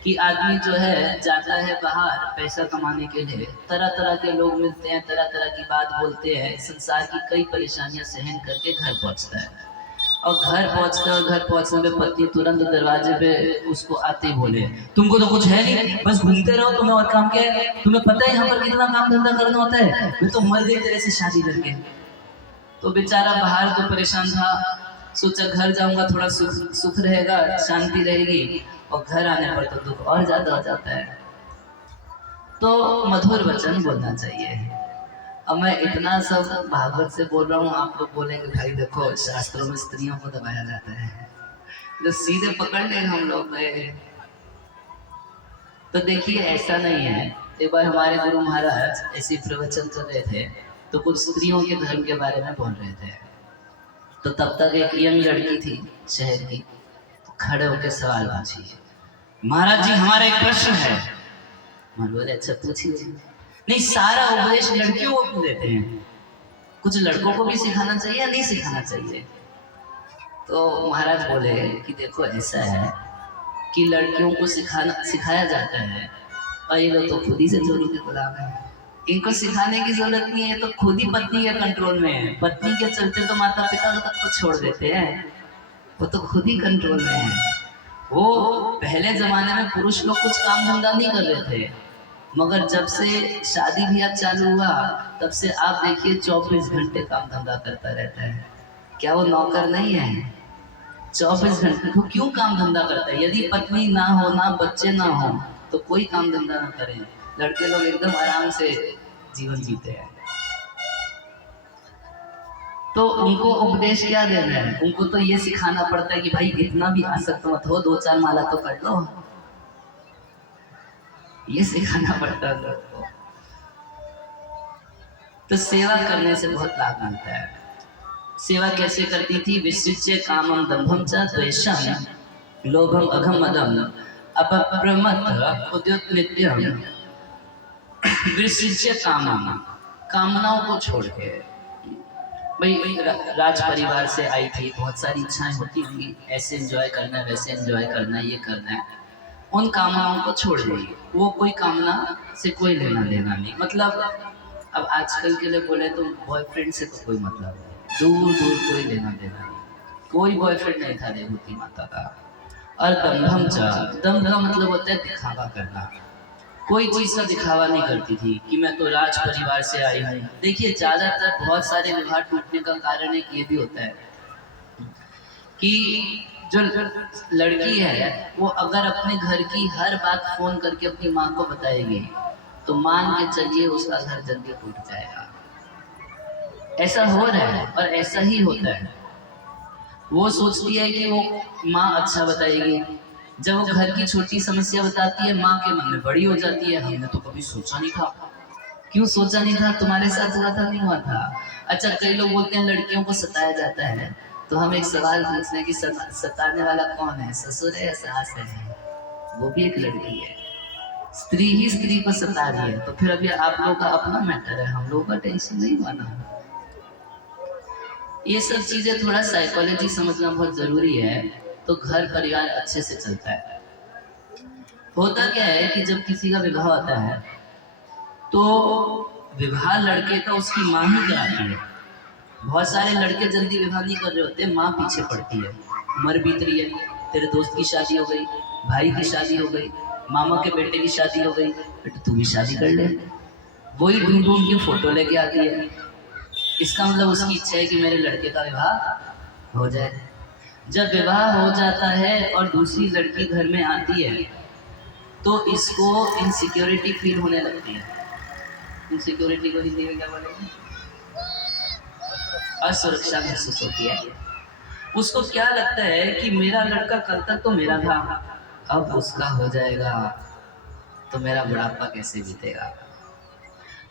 कि आदमी जो है जाता है बाहर पैसा कमाने के लिए, तरह तरह के लोग मिलते हैं, तरह तरह की बात बोलते हैं, संसार की कई परेशानियां सहन करके घर पहुंचता है। और घर पहुंचने में पति तुरंत दरवाजे पे उसको आते ही बोले, तुमको तो कुछ है नहीं, बस घूमते रहो, तुम्हें और काम क्या है? तुम्हें पता है यहाँ पर कितना काम धंधा करना होता है? मैं तो मर गई तेरे से शादी करके। तो बेचारा बाहर तो परेशान था, सोचा घर जाऊंगा थोड़ा सुख रहेगा, शांति रहेगी, और घर आने पर तो दुख और ज्यादा हो जाता है। तो मधुर वचन बोलना चाहिए। अब मैं इतना सब भागवत से बोल रहा हूँ, आप लोग बोलेंगे भाई देखो शास्त्रों में स्त्रियों को दबाया जाता है, जो सीधे पकड़ ले हम लोग गए। तो देखिए ऐसा नहीं है। एक बार हमारे गुरु महाराज ऐसे प्रवचन कर रहे थे, तो कुछ स्त्रियों के धर्म के बारे में बोल रहे थे। तो तब तक एक यंग लड़की थी शहर की, तो खड़े होकर सवाल पूछी, महाराज जी हमारा एक प्रश्न है। मैं बोले अच्छा पूछिए। नहीं, सारा उपदेश लड़कियों को देते हैं, कुछ लड़कों को भी सिखाना चाहिए या नहीं सिखाना चाहिए? तो महाराज बोले कि देखो ऐसा है कि लड़कियों को सिखाया जाता है, और ये लोग तो खुद ही से चोरी के गुलाम है। इनको सिखाने की जरूरत नहीं है, तो खुद ही पत्नी के कंट्रोल में है। पत्नी के चलते तो माता पिता तक तो छोड़ देते हैं, वो तो खुद ही कंट्रोल में है। वो पहले जमाने में पुरुष लोग कुछ काम धंधा नहीं कर रहे थे, मगर जब से शादी ब्याह चालू हुआ तब से आप देखिए 24 घंटे काम धंधा करता रहता है। क्या वो नौकर नहीं है? 24 घंटे को क्यों काम धंधा करता है? यदि पत्नी ना हो, ना बच्चे ना हो, तो कोई काम धंधा ना करें। लड़के लोग एकदम आराम से जीवन जीते हैं। तो उनको उपदेश क्या देना है? उनको तो ये सिखाना पड़ता है कि भाई इतना भी आसक्त मत हो, 2-4 माला तो कर लो। ये सिखाना पड़ता है लोग को। तो सेवा करने से बहुत लाभ मिलता है। सेवा कैसे करती थी? विसृज्य कामं दंभं च द्वेषं लोभम अघम मदम अपप्रमत्त उद्युत नित्यम। विसृज्य कामं, कामनाओं को छोड़ के। भाई राज परिवार से आई थी, बहुत सारी इच्छाएं होती होंगी, ऐसे एंजॉय करना है, वैसे एंजॉय करना है, ये करना है। उन कामनाओं को छोड़ देंगे। वो कोई कामना से कोई लेना देना नहीं। मतलब अब आजकल के लिए बोले तो बॉयफ्रेंड से तो कोई मतलब नहीं, दूर दूर कोई लेना देना नहीं। कोई बॉयफ्रेंड नहीं था रेवती माता का। और दंभम चा, दंभ का मतलब होता है दिखावा करना। कोई चीज का दिखावा नहीं करती थी कि मैं तो राज परिवार से आई हूँ। देखिए ज्यादातर बहुत सारे विवाह टूटने का कारण एक ये भी होता है कि जो लड़की है वो अगर अपने घर की हर बात फोन करके अपनी माँ को बताएगी तो मान के चलिए उसका घर जल्दी टूट जाएगा। ऐसा हो रहा है और ऐसा ही होता है। वो सोचती है कि वो माँ अच्छा बताएगी, जब वो घर की छोटी समस्या बताती है माँ के मन में बड़ी हो जाती है, हमने तो कभी सोचा नहीं था। क्यों सोचा नहीं था? तुम्हारे साथ हुआ था, नहीं हुआ था? अच्छा, कई लोग बोलते हैं लड़कियों को सताया जाता है, तो हम एक सवाल पूछते हैं कि सताने वाला कौन है, ससुर है या सास है? वो भी एक लड़की है। स्त्री ही स्त्री को सता रही है, तो फिर अभी आप लोगों का अपना मैटर है, हम लोगों का टेंशन नहीं माना। ये सब चीजें थोड़ा साइकोलॉजी समझना बहुत जरूरी है, तो घर परिवार अच्छे से चलता है। होता क्या है कि जब किसी का विवाह होता है तो विवाह लड़के का उसकी माँ ही कराती है। बहुत सारे लड़के जल्दी विवाह नहीं कर रहे होते, माँ पीछे पड़ती है, उम्र बीत रही है, तेरे दोस्त की शादी हो गई, भाई की शादी हो गई, मामा के बेटे की शादी हो गई, बेटा तू भी शादी कर ले। वही ढूंढ ढूंढ के फोटो लेके आती है। इसका मतलब उसकी इच्छा है कि मेरे लड़के का विवाह हो जाए। जब विवाह हो जाता है और दूसरी लड़की घर में आती है तो इसको इनसिक्योरिटी फील होने लगती है। इनसिक्योरिटी को हिंदी में क्या बोलेंगे? असुरक्षा महसूस होती है। उसको क्या लगता है कि मेरा लड़का कल तक तो मेरा था, अब उसका हो जाएगा तो मेरा बुढ़ापा कैसे बीतेगा।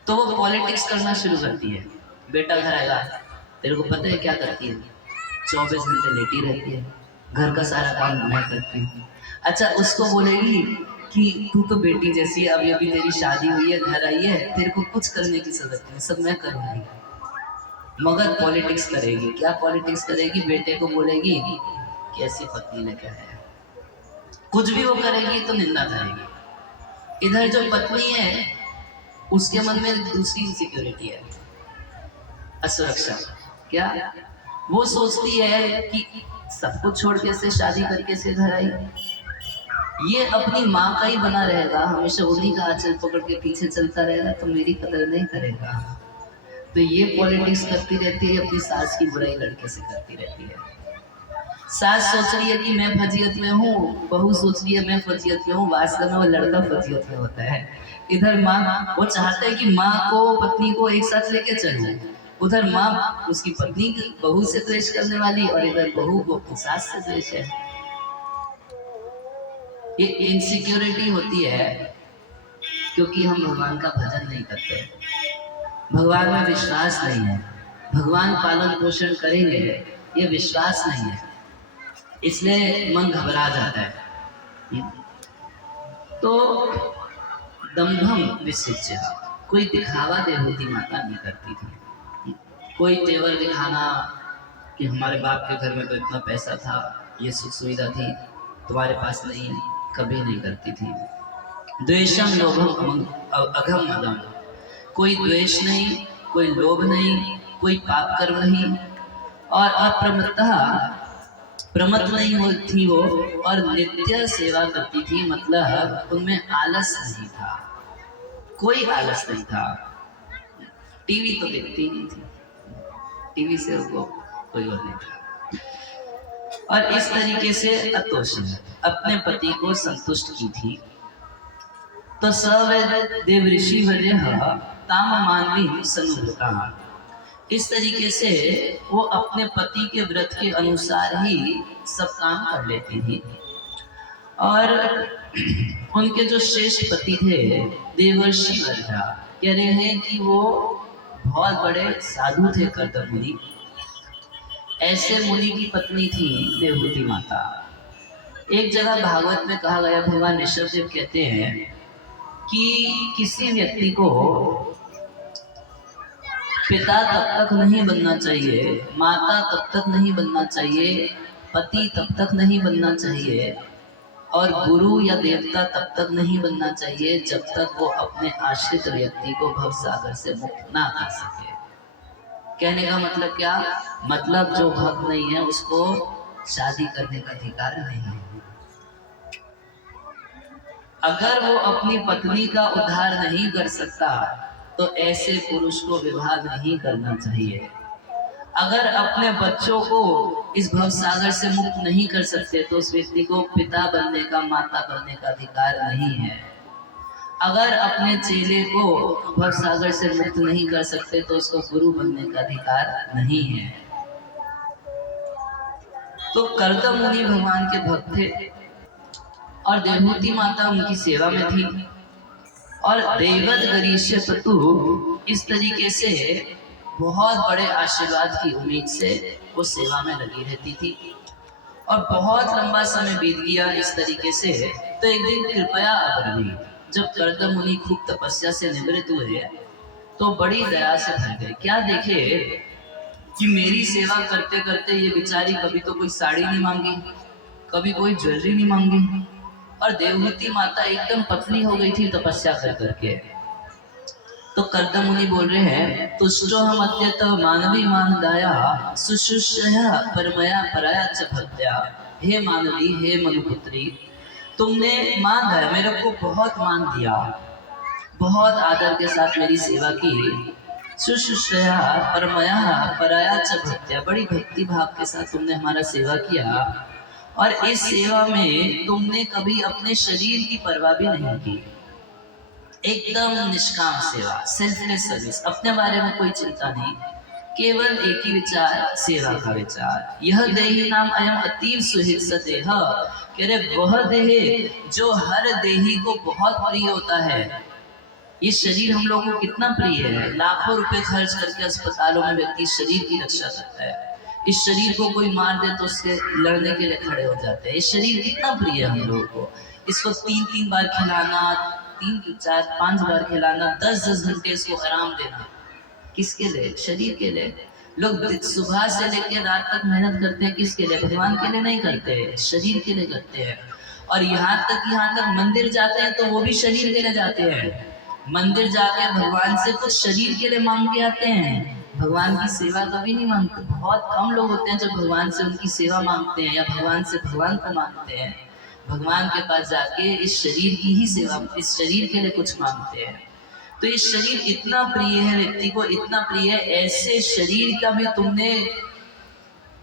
तो वो पॉलिटिक्स करना शुरू करती है। बेटा घर आएगा, तेरे को पता है क्या करती है? 24 घंटे लेटी रहती है, घर का सारा काम मैं करती हूँ। अच्छा, उसको बोलेगी कि तू तो बेटी जैसी है, अभी अभी तेरी शादी हुई है, घर आई है, तेरे को कुछ करने की जरूरत नहीं, सब मैं करूँगी। मगर पॉलिटिक्स करेगी। क्या पॉलिटिक्स करेगी? बेटे को बोलेगी कि ऐसी पत्नी लेकर आया। कुछ भी वो करेगी तो निंदा करेगी। इधर जो पत्नी है उसके मन में दूसरी इनसिक्योरिटी है, असुरक्षा। क्या वो सोचती है कि सब कुछ छोड़ के से शादी करके से घर आई, ये अपनी माँ का ही बना रहेगा, हमेशा उन्हीं का आंचल पकड़ के पीछे चलता रहेगा, तो मेरी कदर नहीं करेगा। तो ये पॉलिटिक्स करती रहती है, अपनी सास की बुराई लड़के से करती रहती है। सास सोच रही है कि मैं फजीयत में हूँ, बहू सोच रही है मैं फजीयत में हूँ, वास्तव में वो लड़का फजीयत में होता है। इधर माँ वो चाहता है कि माँ को पत्नी को एक साथ लेके चले, उधर माँ उसकी पत्नी बहू से द्वेष करने वाली और इधर बहू को सास से द्वेष है। ये इनसिक्योरिटी होती है क्योंकि हम भगवान का भजन नहीं करते, भगवान में विश्वास नहीं है, भगवान पालन पोषण करेंगे ये विश्वास नहीं है, इसलिए मन घबरा जाता है। तो दम्भम विसृज्य, कोई दिखावा देवहूति माता नहीं करती थी, कोई तेवर दिखाना कि हमारे बाप के घर में तो इतना पैसा था, ये सुख सुविधा थी, तुम्हारे पास नहीं, कभी नहीं करती थी। द्वेषम लोभम अघम मदम, कोई द्वेष नहीं, कोई लोभ नहीं, कोई पाप कर्म नहीं, और अप्रमत्तः प्रमत्त नहीं होती वो, और नित्य सेवा करती थी, मतलब उनमें आलस नहीं था, कोई आलस नहीं था। टीवी तो देखती नहीं थी, टीवी से उनको कोई और नहीं था। और इस तरीके से अतोष अपने पति को संतुष्ट की थी। तो सब देव ऋषि वजह ताम मानवी सनुभूता, इस तरीके से वो अपने पति के व्रत के अनुसार ही सब काम कर लेती थी। और उनके जो श्रेष्ठ पति थे देवर्षि वर्धा, कह रहे हैं कि वो बहुत बड़े साधु थे, कर्दम मुनि। ऐसे मुनि की पत्नी थी देवहूति माता। एक जगह भागवत में कहा गया, भगवान ऋषभदेव कहते हैं कि किसी व्यक्ति को पिता तब तक नहीं बनना चाहिए, माता तब तक नहीं बनना चाहिए, पति तब तक नहीं बनना चाहिए, और गुरु या देवता तब तक नहीं बनना चाहिए जब तक वो अपने आश्रित व्यक्ति को भवसागर से मुक्त ना कर सके। कहने का मतलब क्या? मतलब जो भक्त नहीं है उसको शादी करने का अधिकार नहीं है। अगर वो अपनी पत्नी का उद्धार नहीं कर सकता तो ऐसे पुरुष को विवाह नहीं करना चाहिए। अगर अपने बच्चों को इस भवसागर से मुक्त नहीं कर सकते तो उस व्यक्ति को पिता बनने का, माता बनने का अधिकार नहीं है। अगर अपने चेले को भवसागर से मुक्त नहीं कर सकते तो उसको गुरु बनने का अधिकार नहीं है। तो कर्दम मुनि भगवान के भक्त थे और देवहूति माता उनकी सेवा में थी, और देवद गरीष्य पतु इस तरीके से बहुत बड़े आशीर्वाद की उम्मीद से वो सेवा में लगी रहती थी। और बहुत लंबा समय बीत गया इस तरीके से। तो एक दिन कृपया अब्रवी, जब कर्दम मुनि खूब तपस्या से निवृत्त हुए तो बड़ी दया से भर गए। क्या देखे कि मेरी सेवा करते करते ये बेचारी कभी तो कोई साड़ी नहीं मांगी, कभी कोई ज्वेलरी नहीं मांगी, और देवहूति माता एकदम पतली हो गई थी तपस्या कर करके। तो कर्दम मुनि बोल रहे हैं, तुष्टो हम अद्यत मानवी मानदाया सुशुष्या परमया पराया च भक्त्या। हे मानवी, हे मनुपुत्री, तुमने मान दिया, मेरे को बहुत मान दिया, बहुत आदर के साथ मेरी सेवा की। सुशुष्या परमया पराया च भक्त्या, बड़ी भक्ति भाव के साथ तुमने हमारा सेवा किया, और इस सेवा में तुमने कभी अपने शरीर की परवाह भी नहीं की। एकदम निष्काम सेवा, सेल्फलेस सर्विस, अपने बारे में कोई चिंता नहीं, केवल एक ही विचार, सेवा का विचार। यह देही नाम अयम अतीव सुहित सदेह, कह रहे वह देह जो हर देही को बहुत प्रिय होता है। ये शरीर हम लोगों को कितना प्रिय है, लाखों रुपए खर्च करके अस्पतालों में व्यक्ति शरीर की रक्षा करता है। इस शरीर को कोई मार दे तो उससे लड़ने के लिए खड़े हो जाते हैं। ये शरीर कितना प्रिय है हम लोगों को। इसको 3-3 बार खिलाना, 3-4-5 बार खिलाना, 10-10 घंटे इसको आराम देना, किसके लिए? शरीर के लिए। लोग सुबह से लेकर रात तक मेहनत करते हैं, किसके लिए? भगवान के लिए नहीं करते, शरीर के लिए करते हैं। और यहाँ तक मंदिर जाते हैं तो वो भी शरीर के लिए जाते हैं। मंदिर जाके भगवान से कुछ शरीर के लिए मांग के आते हैं, भगवान की सेवा कभी नहीं मांगते। बहुत कम लोग होते हैं जो भगवान से उनकी सेवा मांगते हैं या भगवान से भगवान को मांगते हैं। भगवान के पास जाके इस शरीर की ही सेवा, इस शरीर के लिए कुछ मांगते हैं। तो ये शरीर इतना प्रिय है, व्यक्ति को इतना प्रिय है, ऐसे शरीर का भी तुमने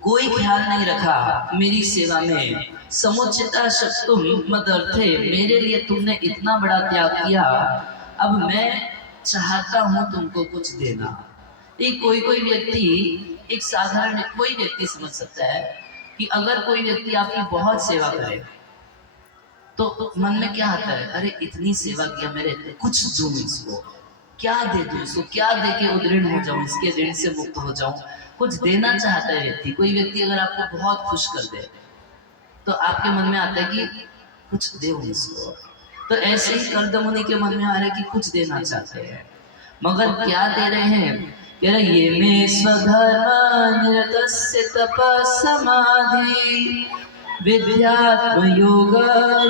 कोई ख्याल नहीं रखा मेरी सेवा में। समुचिता शक्तुम मदर्थे, मेरे लिए तुमने इतना बड़ा त्याग किया, अब मैं चाहता हूं तुमको कुछ देना। एक कोई व्यक्ति, एक साधारण कोई व्यक्ति समझ सकता है कि अगर कोई व्यक्ति आपकी बहुत सेवा करे तो मन में क्या आता है, अरे इतनी सेवा किया मेरे, कुछ दूं इसको, क्या दे दूं इसको, क्या दे के उद्ऋण हो जाऊं, इसके ऋण से मुक्त हो जाऊं। कुछ देना चाहता है व्यक्ति। कोई व्यक्ति अगर आपको बहुत खुश कर दे तो आपके मन में आता है कि कुछ दे इसको। तो ऐसे ही कर्दमुनि के मन में आ रहा है कि कुछ देना चाहते हैं, मगर क्या दे रहे हैं, कह रहे ये में स्वधर्म निरतस्य तपः समाधि विद्यात्म योग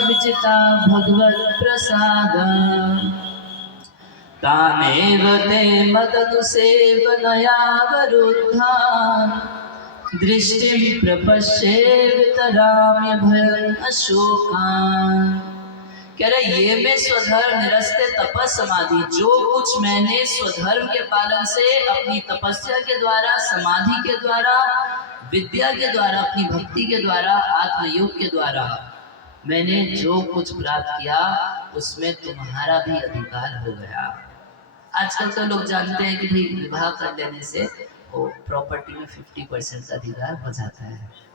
विजिता भगवत प्रसाद तानेव ते मदनुसेवनया वरुद्धा दृष्टिं प्रपश्ये वितराम्य भयं अशोकान्। कह रहे ये मैं स्वधर्म निरस्ते तपः समाधि, जो कुछ मैंने स्वधर्म के पालन से अपनी तपस्या के द्वारा, समाधि के द्वारा, विद्या के द्वारा, अपनी भक्ति के द्वारा, आत्मयोग के द्वारा मैंने जो कुछ प्राप्त किया उसमें तुम्हारा भी अधिकार हो गया। आजकल तो लोग जानते हैं कि भाई विवाह कर लेने से वो प्रॉपर्टी में 50% का अधिकार हो जाता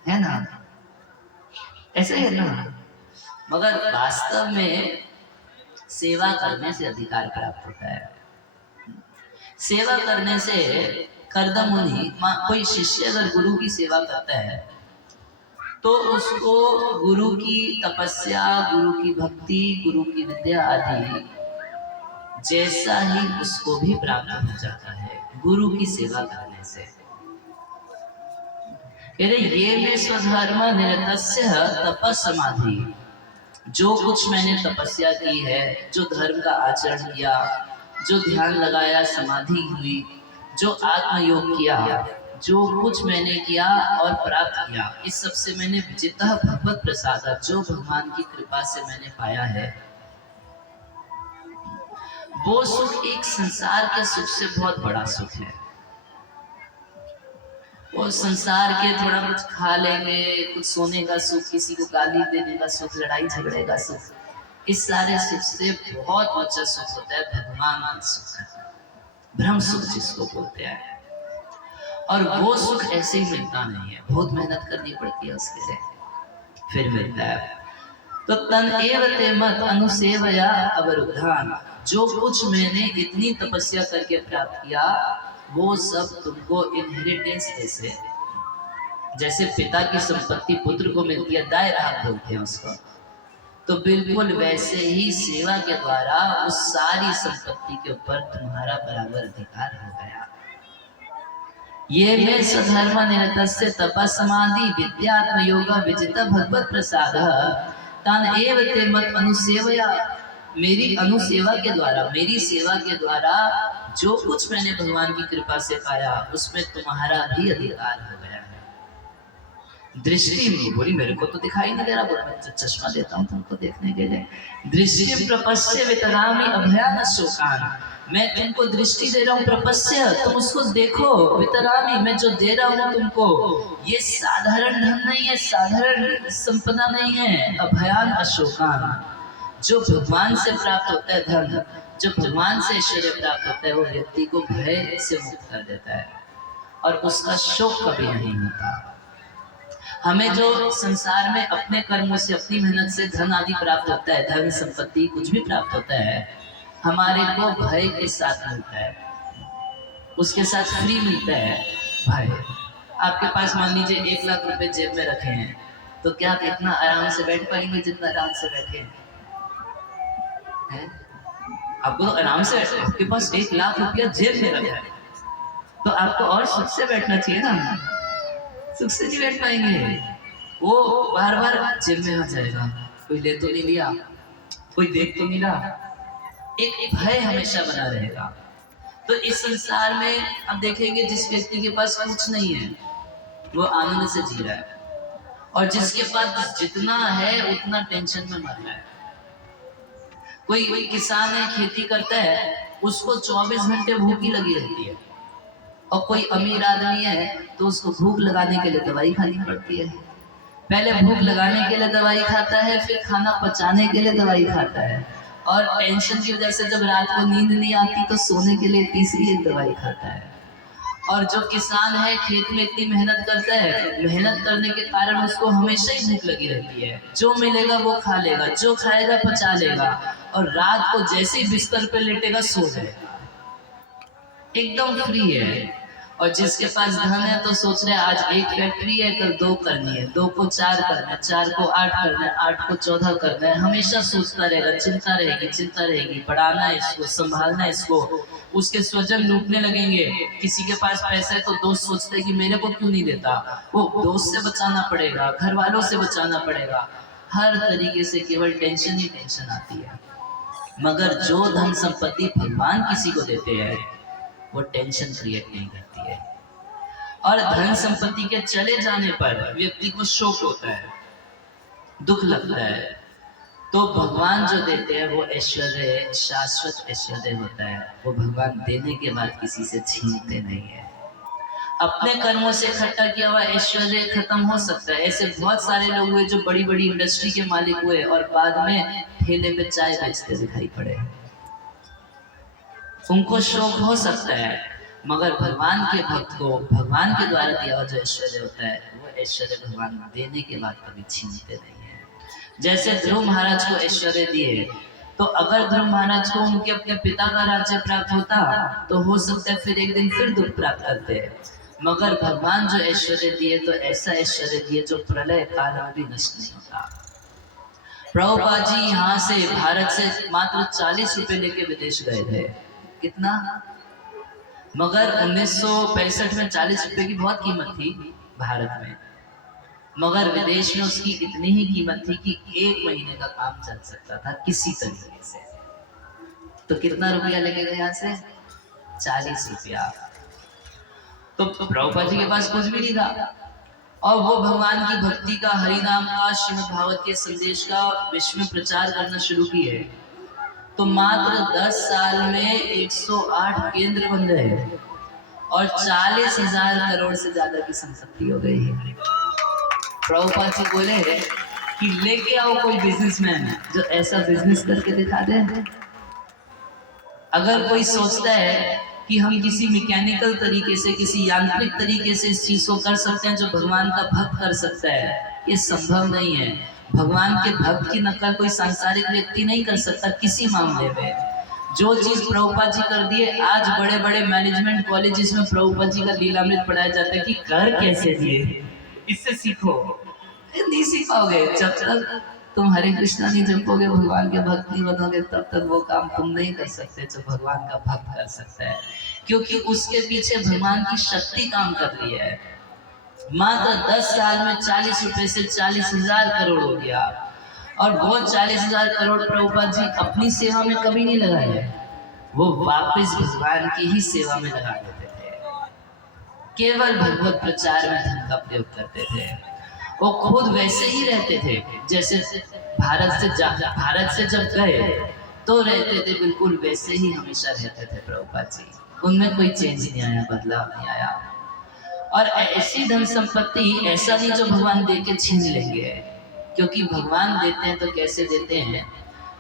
है ना, ऐसे है ना। मगर वास्तव में सेवा करने से अधिकार प्राप्त होता है। सेवा करने से कर्दमुनि, कोई शिष्य अगर गुरु की सेवा करता है तो उसको गुरु की तपस्या, गुरु की भक्ति, गुरु की विद्या आदि जैसा ही उसको भी प्राप्त हो जाता है गुरु की सेवा करने से। कह रहे ये में स्वधर्म निरतस्य तपः समाधि, जो कुछ मैंने तपस्या की है, जो धर्म का आचरण किया, जो ध्यान लगाया, समाधि हुई, जो आत्मयोग किया, जो कुछ मैंने किया और प्राप्त किया, इस सब से मैंने विजितः भगवत प्रसाद, जो भगवान की कृपा से मैंने पाया है, वो सुख एक संसार के सुख से बहुत बड़ा सुख है। वो संसार के थोड़ा कुछ खा लेंगे, कुछ सोने का सुख, किसी को गाली देने का सुख, लड़ाई झगड़े का सुख, इस सारे सुख से बहुत ऊंचा सुख होता है भगवान का सुख, ब्रह्म सुख जिसको बोलते हैं। और वो सुख ऐसे ही मिलता नहीं है, बहुत मेहनत करनी पड़ती है उसके लिए फिर मिलता है। तो तन एव ते मत अनुसेवया अवरुद्धान, जो कुछ मैंने इतनी तपस्या करके प्राप्त किया वो सब तुमको इनहेरिटेंस जैसे पिता की संपत्ति पुत्र को मिलती है, दाय राह बोलते हैं उसको, तो बिल्कुल वैसे ही सेवा के द्वारा उस सारी संपत्ति के ऊपर तुम्हारा बराबर अधिकार हो गया। ये में स्वधर्म निरतस्य तपः समाधि विद्यात्म योग विजिता भगवत प्रसाद तान एव ते मत अनुसेवया, मेरी अनुसेवा के द्वारा, मेरी सेवा के द्वारा जो कुछ मैंने भगवान की कृपा से पाया उसमें तुम्हारा भी अधिकार हो गया है। दृष्टि बोली मेरे को तो दिखाई नहीं दे रहा, बोला मैं चश्मा देता हूँ तुमको देखने के लिए। दृष्टि प्रपश्य वितरामि अभयान शोकान, मैं तुमको दृष्टि दे रहा हूँ प्रपश्य, तुम उसको देखो, वितरामि, मैं जो दे रहा हूँ तुमको ये साधारण धन नहीं है, साधारण संपदा नहीं है। अभयान अशोकान, जो भगवान से प्राप्त होता है धन, जो भगवान से ऐश्वर्य प्राप्त होता है, वो व्यक्ति को भय से मुक्त कर देता है और उसका शोक कभी नहीं होता। हमें जो संसार में अपने कर्मों से, अपनी मेहनत से धन आदि प्राप्त होता है, धन संपत्ति कुछ भी प्राप्त होता है, हमारे को भय के साथ मिलता है, उसके साथ फ्री मिलता है भय। आपके पास मान लीजिए 1 लाख रुपए जेब में रखे हैं, तो क्या आप इतना आराम से बैठ पाएंगे जितना आराम से बैठे हैं? आपको तो आराम से, आपके पास 1 लाख रुपया जेब में रखा है तो आपको और सुख से बैठना चाहिए ना, सुख से नहीं बैठ पाएंगे, वो बार बार जेब में आ जाएगा, कोई ले तो नहीं लिया, कोई देख तो नहीं रहा, एक भय हमेशा बना रहेगा। तो इस संसार में अब देखेंगे जिस व्यक्ति के पास कुछ नहीं है वो आनंद से जी रहा है, और जिसके पास जितना है उतना टेंशन में मर रहा है। कोई किसान है, खेती करता है, उसको 24 घंटे भूखी लगी रहती है, और कोई अमीर आदमी है तो उसको भूख लगाने के लिए दवाई खानी पड़ती है। पहले भूख लगाने के लिए दवाई खाता है, फिर खाना पचाने के लिए दवाई खाता है, और टेंशन की वजह से जब रात को नींद नहीं आती तो सोने के लिए तीसरी एक दवाई खाता है। और जो किसान है खेत में इतनी मेहनत करता है, मेहनत करने के कारण उसको हमेशा ही भूख लगी रहती है। जो मिलेगा वो खा लेगा, जो खाएगा पचा लेगा, और रात को जैसे ही बिस्तर पे लेटेगा सो जाएगा, एकदम फ्री है। और जिसके पास धन है तो सोच रहे आज एक फैक्ट्री है, कल 2 करनी है, 2 को 4 करना है, 4 को 8 करना है, 8 को 14 करना है। हमेशा सोचता रहेगा, चिंता रहेगी, पढ़ाना है इसको, संभालना है इसको। उसके स्वजन लूटने लगेंगे। किसी के पास पैसा है तो दोस्त सोचते हैं कि मेरे को क्यों नहीं देता, वो दोस्त से बचाना पड़ेगा, घर वालों से बचाना पड़ेगा, हर तरीके से केवल टेंशन ही टेंशन आती है। मगर जो धन संपत्ति भगवान किसी को देते हैं वो टेंशन क्रिएट नहीं करती है। और धन संपत्ति के चले जाने पर व्यक्ति को शोक होता है, दुख लगता है, तो भगवान जो देते हैं वो ऐश्वर्य शाश्वत ऐश्वर्य होता है। वो भगवान देने के बाद किसी से छीनते नहीं है। अपने कर्मों से इकट्ठा किया हुआ ऐश्वर्य खत्म हो सकता है। ऐसे बहुत सारे लोग हुए जो बड़ी बड़ी इंडस्ट्री के मालिक हुए और बाद में ठेले पे चाय बेचते दिखाई पड़े। उनको शौक हो सकता है, मगर भगवान के भक्त को भगवान के द्वारा दिया हुआ जो ऐश्वर्य होता है वो ऐश्वर्य भगवान देने के बाद कभी छीनते नहीं है। जैसे ध्रुव महाराज को ऐश्वर्य दिए, तो अगर ध्रुव महाराज को उनके अपने पिता का राज्य प्राप्त होता तो हो सकता है फिर एक दिन फिर दुख प्राप्त करते। मगर भगवान जो ऐश्वर्य दिए तो ऐसा ऐश्वर्य दिए जो प्रलय काल में भी नष्ट नहीं होता। प्रभुपाद जी यहाँ से भारत से मात्र 40 रुपए लेके विदेश गए थे। कितना? मगर 1965 में 40 रुपए की बहुत कीमत थी भारत में, मगर विदेश में उसकी इतनी ही कीमत थी कि 1 महीने का काम चल सकता था किसी तरीके से। तो कितना रुपया लेके गए यहाँ से? 40 रुपया। तो प्रभुपाद जी के पास कुछ भी नहीं था, और वो भगवान की भक्ति का, हरिनाम का, श्रीमद् भागवत के संदेश का विश्व में प्रचार करना शुरू किए। तो मात्र 10 साल में 108 केंद्र बन गए और 40,000 करोड़ से ज्यादा की संपत्ति हो गई है। प्रभुपाद जी बोले कि लेके आओ कोई बिजनेसमैन जो ऐसा बिजनेस करके दिखा दे। अगर कोई सोचता है कि हम किसी मैकेनिकल तरीके से, किसी यांत्रिक तरीके से इस चीज को कर सकते हैं जो भगवान का भक्त कर सकता है, ये संभव नहीं है। भगवान के भक्त की नकल कोई सांसारिक व्यक्ति नहीं कर सकता किसी मामले में। जो चीज प्रभुपाद जी कर दिए, आज बड़े बड़े मैनेजमेंट कॉलेजेस में प्रभुपाद जी का लीलामृत पढ़ाया जाता है कि कर कैसे दिए, इससे सीखो। नहीं सीख पाओगे जब तक तुम हरे कृष्णा नहीं जपोगे, भगवान के भक्त नहीं बनोगे, तब तक वो काम तुम नहीं कर सकते जो भगवान का भक्त कर सकता है, क्योंकि उसके पीछे भगवान की शक्ति काम कर रही है। मात्र 10 साल में 40 रुपए से 40,000 करोड़ हो गया, और वो 40,000 करोड़ प्रभुपाद जी अपनी सेवा में कभी नहीं लगाए, वो वापस भगवान की ही सेवा में लगा देते थे। केवल भगवत प्रचार में धन का प्रयोग करते थे। वो खुद वैसे ही रहते थे जैसे भारत से जब गए तो रहते थे, बिल्कुल वैसे ही हमेशा रहते थे प्रभुपाद जी। उनमें कोई चेंज नहीं आया, बदलाव नहीं आया। और ऐसी धन संपत्ति ऐसा नहीं जो भगवान दे के छीन लेंगे, क्योंकि भगवान देते हैं तो कैसे देते हैं,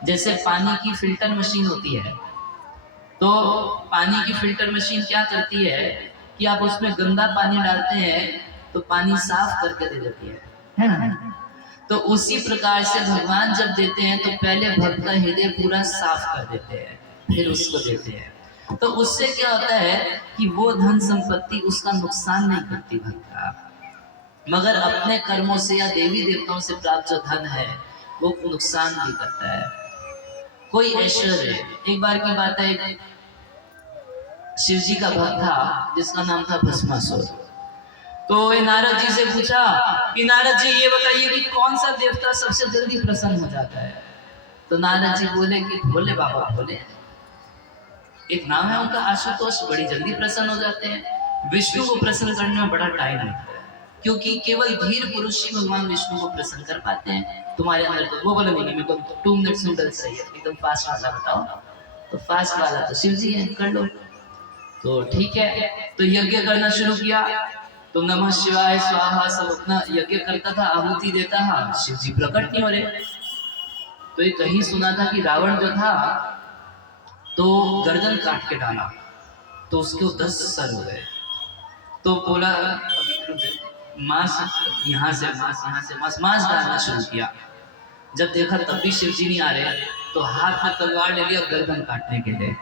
जैसे पानी की फिल्टर मशीन होती है, तो पानी की फिल्टर मशीन क्या करती है कि आप उसमें गंदा पानी डालते हैं तो पानी साफ करके दे देती है ना। तो उसी प्रकार से भगवान जब देते हैं तो पहले भक्त का हृदय पूरा साफ कर देते हैं, फिर उसको देते हैं। तो उससे क्या होता है कि वो धन संपत्ति उसका नुकसान नहीं करती भक्त का, मगर अपने कर्मों से या देवी देवताओं से प्राप्त जो धन है वो नुकसान भी करता है। कोई ऐश्वर्य, एक बार की बात है, शिव जी का भक्त था जिसका नाम था भस्मासुर। तो नारद जी से पूछा कि नारद जी ये बताइए कि कौन सा देवता सबसे जल्दी प्रसन्न हो जाता है। तो नारद जी बोले कि भोले बाबा भोले, एक नाम है उनका आशुतोष, बड़ी जल्दी प्रसन्न हो जाते हैं। विष्णु को प्रसन्न करने में बड़ा टाइम लगता है, क्योंकि केवल धीर पुरुष ही भगवान विष्णु को प्रसन्न कर पाते हैं। तुम्हारे अंदर तो वो बोले नहीं, मेरे को 2 मिनट्स नूडल्स चाहिए, एकदम फास्ट वाला बताओ। तो फास्ट वाला तो शिव जी है, कर लो। तो ठीक है, तो यज्ञ करना शुरू किया। तो नमः शिवाय स्वाहा सब अपना यज्ञ करता था, आहुति देता था, शिव जी प्रकट नहीं हो रहे। तो ये कहीं सुना था कि रावण जो था तो गर्दन काट के डाला तो उसके 10 सर हो गए। तो बोला मांस यहाँ से मांस, यहाँ से मांस, मांस डालना शुरू किया। जब देखा तब भी शिव जी नहीं आ रहे, तो हाथ में तलवार ले लिया गर्दन काटने के लिए।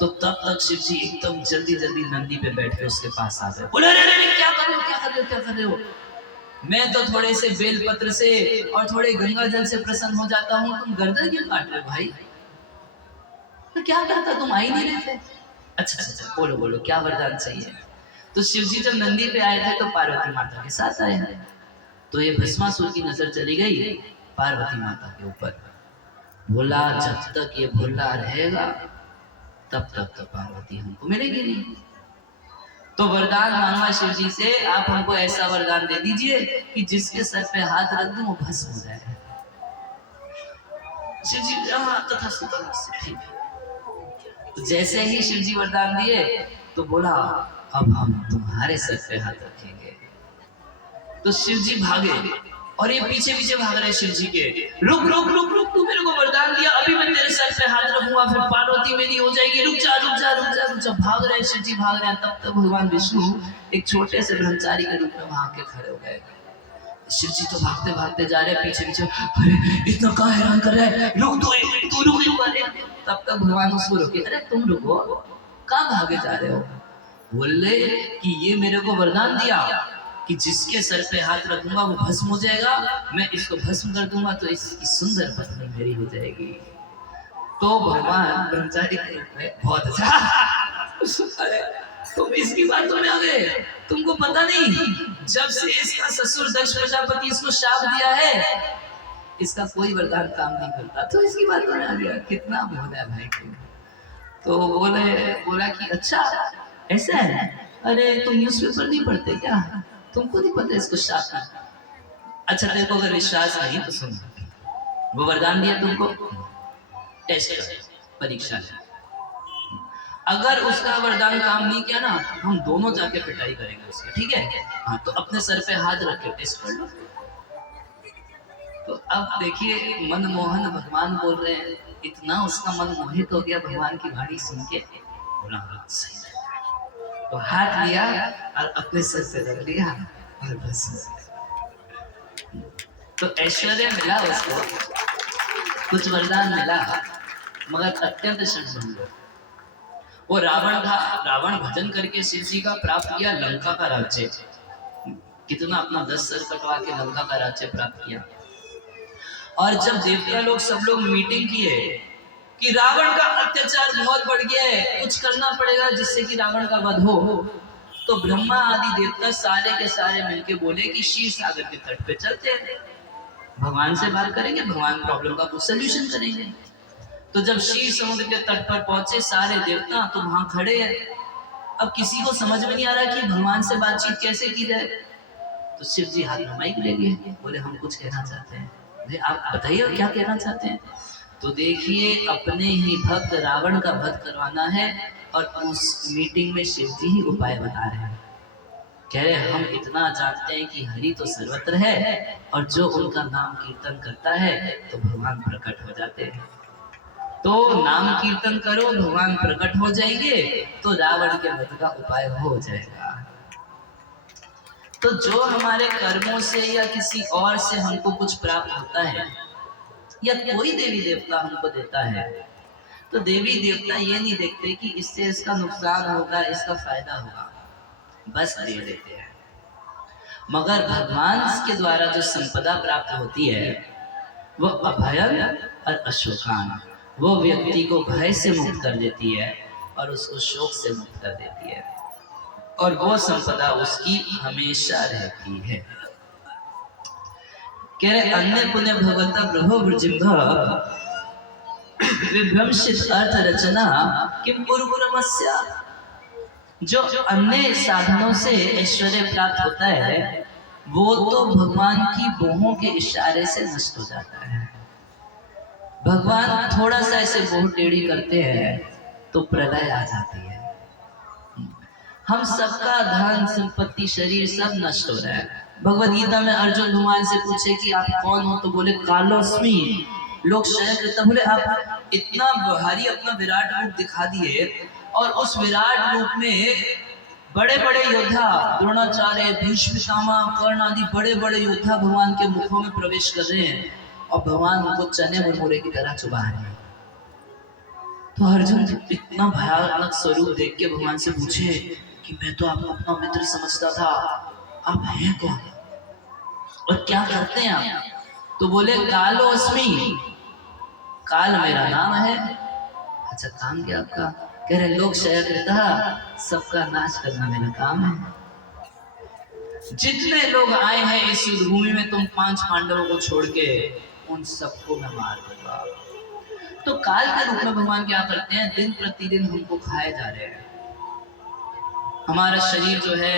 तो तब तक शिव जी एकदम जल्दी जल्दी नंदी पे बैठ के उसके पास आ गए। बोले अरे अरे क्या कर रहे हो, क्या कर रहे हो, क्या कर रहे हो? मैं तो थोड़े से बेलपत्र से और थोड़े गंगा जल से प्रसन्न हो जाता हूँ, तुम गर्दन क्यों काट रहे हो भाई? तो क्या करता, तुम आ ही नहीं रहे थे। अच्छा अच्छा बोलो बोलो क्या वरदान चाहिए? तो शिव जी जब नंदी पे आए थे तो पार्वती माता के साथ आए हैं। तो ये भस्मासुर की नजर चली गई पार्वती माता के ऊपर। बोला जब तक ये भोला रहेगा तब तक तो पार्वती हमको मिलेगी नहीं। तो वरदान मांगा शिव जी से, आप हमको ऐसा वरदान दे दीजिए कि जिसके सर पे हाथ रख दूं वो भस्म हो जाए। शिव जी ठीक है। तो जैसे ही शिव जी वरदान दिए तो बोला अब हम तुम्हारे सर पे हाथ रखेंगे। तो शिव जी भागे और ये पीछे पीछे भाग रहे शिव जी के। रुक रुक रुक रुक, तू मेरे को वरदान दिया, अभी मैं तेरे सर पे हाथ रखूंगा फिर पार्वती मेरी हो जाएगी, रुक जा रुक जा रुक जा रुक जा। भाग रहे शिव जी भाग रहे हैं। तब तक भगवान विष्णु एक छोटे से ब्रह्मचारी के रूप में वहां के खड़े हो गए। शिव जी तो भागते भागते जा रहे पीछे पीछे, अरे इतना कहाँ हैरान कर रहा है, रुक तू रुक। तब तक भगवान उसको रोके, अरे तुम रुको, कहाँ भागे जा रहे हो? बोले कि ये मेरे को वरदान दिया कि जिसके सर पे हाथ रखूंगा वो भस्म हो जाएगा, मैं इसको भस्म कर दूंगा तो इसकी सुंदर पत्नी मेरी हो जाएगी। तो भगवान ब्रह्मचारी के रूप में बहुत अच्छा अरे तुम इसकी बातों में आ गए, तुमको पता नहीं जब से इसका ससुर दक्ष प्रजापति इसको शाप दिया है इसका कोई वरदान काम नहीं करता, तो इसकी बातों में आ गया। कितना भोला है भाई को। तो बोला कि अच्छा ऐसा है, अरे तुम न्यूज़पेपर नहीं पढ़ते क्या, तुमको नहीं पता इसको शाप है? अच्छा तेरे को अगर विश्वास नहीं तो सुन, वो वरदान दिया तुमको, टेस्ट परीक्षा है, अगर उसका वरदान काम नहीं किया ना हम दोनों जाके पिटाई करेंगे उसकी, ठीक है? हाँ तो अपने सर पे हाथ रख के टेस्ट कर लो। तो अब देखिए मनमोहन भगवान बोल रहे हैं, इतना उसका मन मोहित हो गया भगवान की वाणी सुन के, बोला सही है। तो हाथ लिया और अपने सर से रख लिया और बस। तो ऐश्वर्य मिला उसको, कुछ वरदान मिला, मगर अत्यंत क्षण। वो रावण था, रावण भजन करके शिव जी का प्राप्त किया लंका का राज्य। कितना अपना 10 सर कटवा के लंका का राज्य प्राप्त किया। और जब देवता लोग सब लोग मीटिंग किए कि रावण का अत्याचार बहुत बढ़ गया है, कुछ करना पड़ेगा जिससे कि रावण का वध हो, तो ब्रह्मा आदि देवता सारे के सारे मिलके बोले कि क्षीर सागर के तट पे चलते हैं, भगवान से बात करेंगे, भगवान प्रॉब्लम का कुछ सोल्यूशन करेंगे। तो जब क्षीर समुद्र के तट पर पहुंचे सारे देवता, तो वहां खड़े हैं। अब किसी को समझ में नहीं आ रहा कि भगवान से बातचीत कैसे की जाए। तो शिव जी हाथ में माइक ले लिए, बोले हम कुछ कहना चाहते हैं, आप बताइए क्या कहना चाहते हैं। तो देखिए अपने ही भक्त रावण का वध करवाना है और उस मीटिंग में शिव जी ही उपाय बता रहे हैं। कह रहे हम इतना जानते हैं कि हरि तो सर्वत्र है और जो उनका नाम कीर्तन करता है तो भगवान प्रकट हो जाते हैं। तो नाम कीर्तन करो, भगवान प्रकट हो जाएंगे, तो रावण के वध का उपाय हो जाएगा। तो जो हमारे कर्मों से या किसी और से हमको कुछ प्राप्त होता है या कोई देवी देवता हमको देता है, तो देवी देवता ये नहीं देखते कि इससे इसका नुकसान होगा, इसका फायदा होगा, बस दे देते हैं। मगर भगवान के द्वारा जो संपदा प्राप्त होती है वो अभयम और अशोकान, वो व्यक्ति को भय से मुक्त कर देती है और उसको शोक से मुक्त कर देती है, और वो संपदा उसकी हमेशा रहती है। कह रहे अन्य पुण्य भगवता प्रभु वृजिम्भ विभ्रंशित अर्थ रचना किम पूर्वमस्या। जो अन्य साधनों से ऐश्वर्य प्राप्त होता है वो तो भगवान की बोहों के इशारे से नष्ट हो जाता है। भगवान थोड़ा सा ऐसे बोह टेढ़ी करते हैं तो प्रलय आ जाती है। हम सबका धन संपत्ति शरीर सब नष्ट हो रहा है। भगवद गीता में अर्जुन भगवान से पूछे कि आप कौन हो, तो बोले कालोस्मी लोग शय कृत। बोले आप इतना भारी अपना विराट रूप दिखा दिए और उस विराट रूप में बड़े बड़े योद्धा द्रोणाचार्य, भीष्म पितामह, कर्ण आदि बड़े बड़े योद्धा भगवान के मुखों में प्रवेश कर रहे हैं और भगवान उनको चने मुरमुरे की तरह चुबा रहे हैं। तो अर्जुन इतना भयानक स्वरूप देख के भगवान से पूछे कि मैं तो आपको अपना मित्र समझता था, आप हैं कौन और क्या करते हैं आप? तो बोले कालो अस्मि, काल मेरा नाम है। अच्छा, काम क्या आपका? कह रहे लोग शायद रहता सबका नाश करना मेरा काम है। जितने लोग आए हैं इस युद्ध भूमि में, तुम 5 पांडवों को छोड़ के उन सबको मैं मार दूंगा। तो काल के रूप में भगवान क्या करते हैं, दिन प्रतिदिन हमको खाए जा रहे हैं। हमारा शरीर जो है,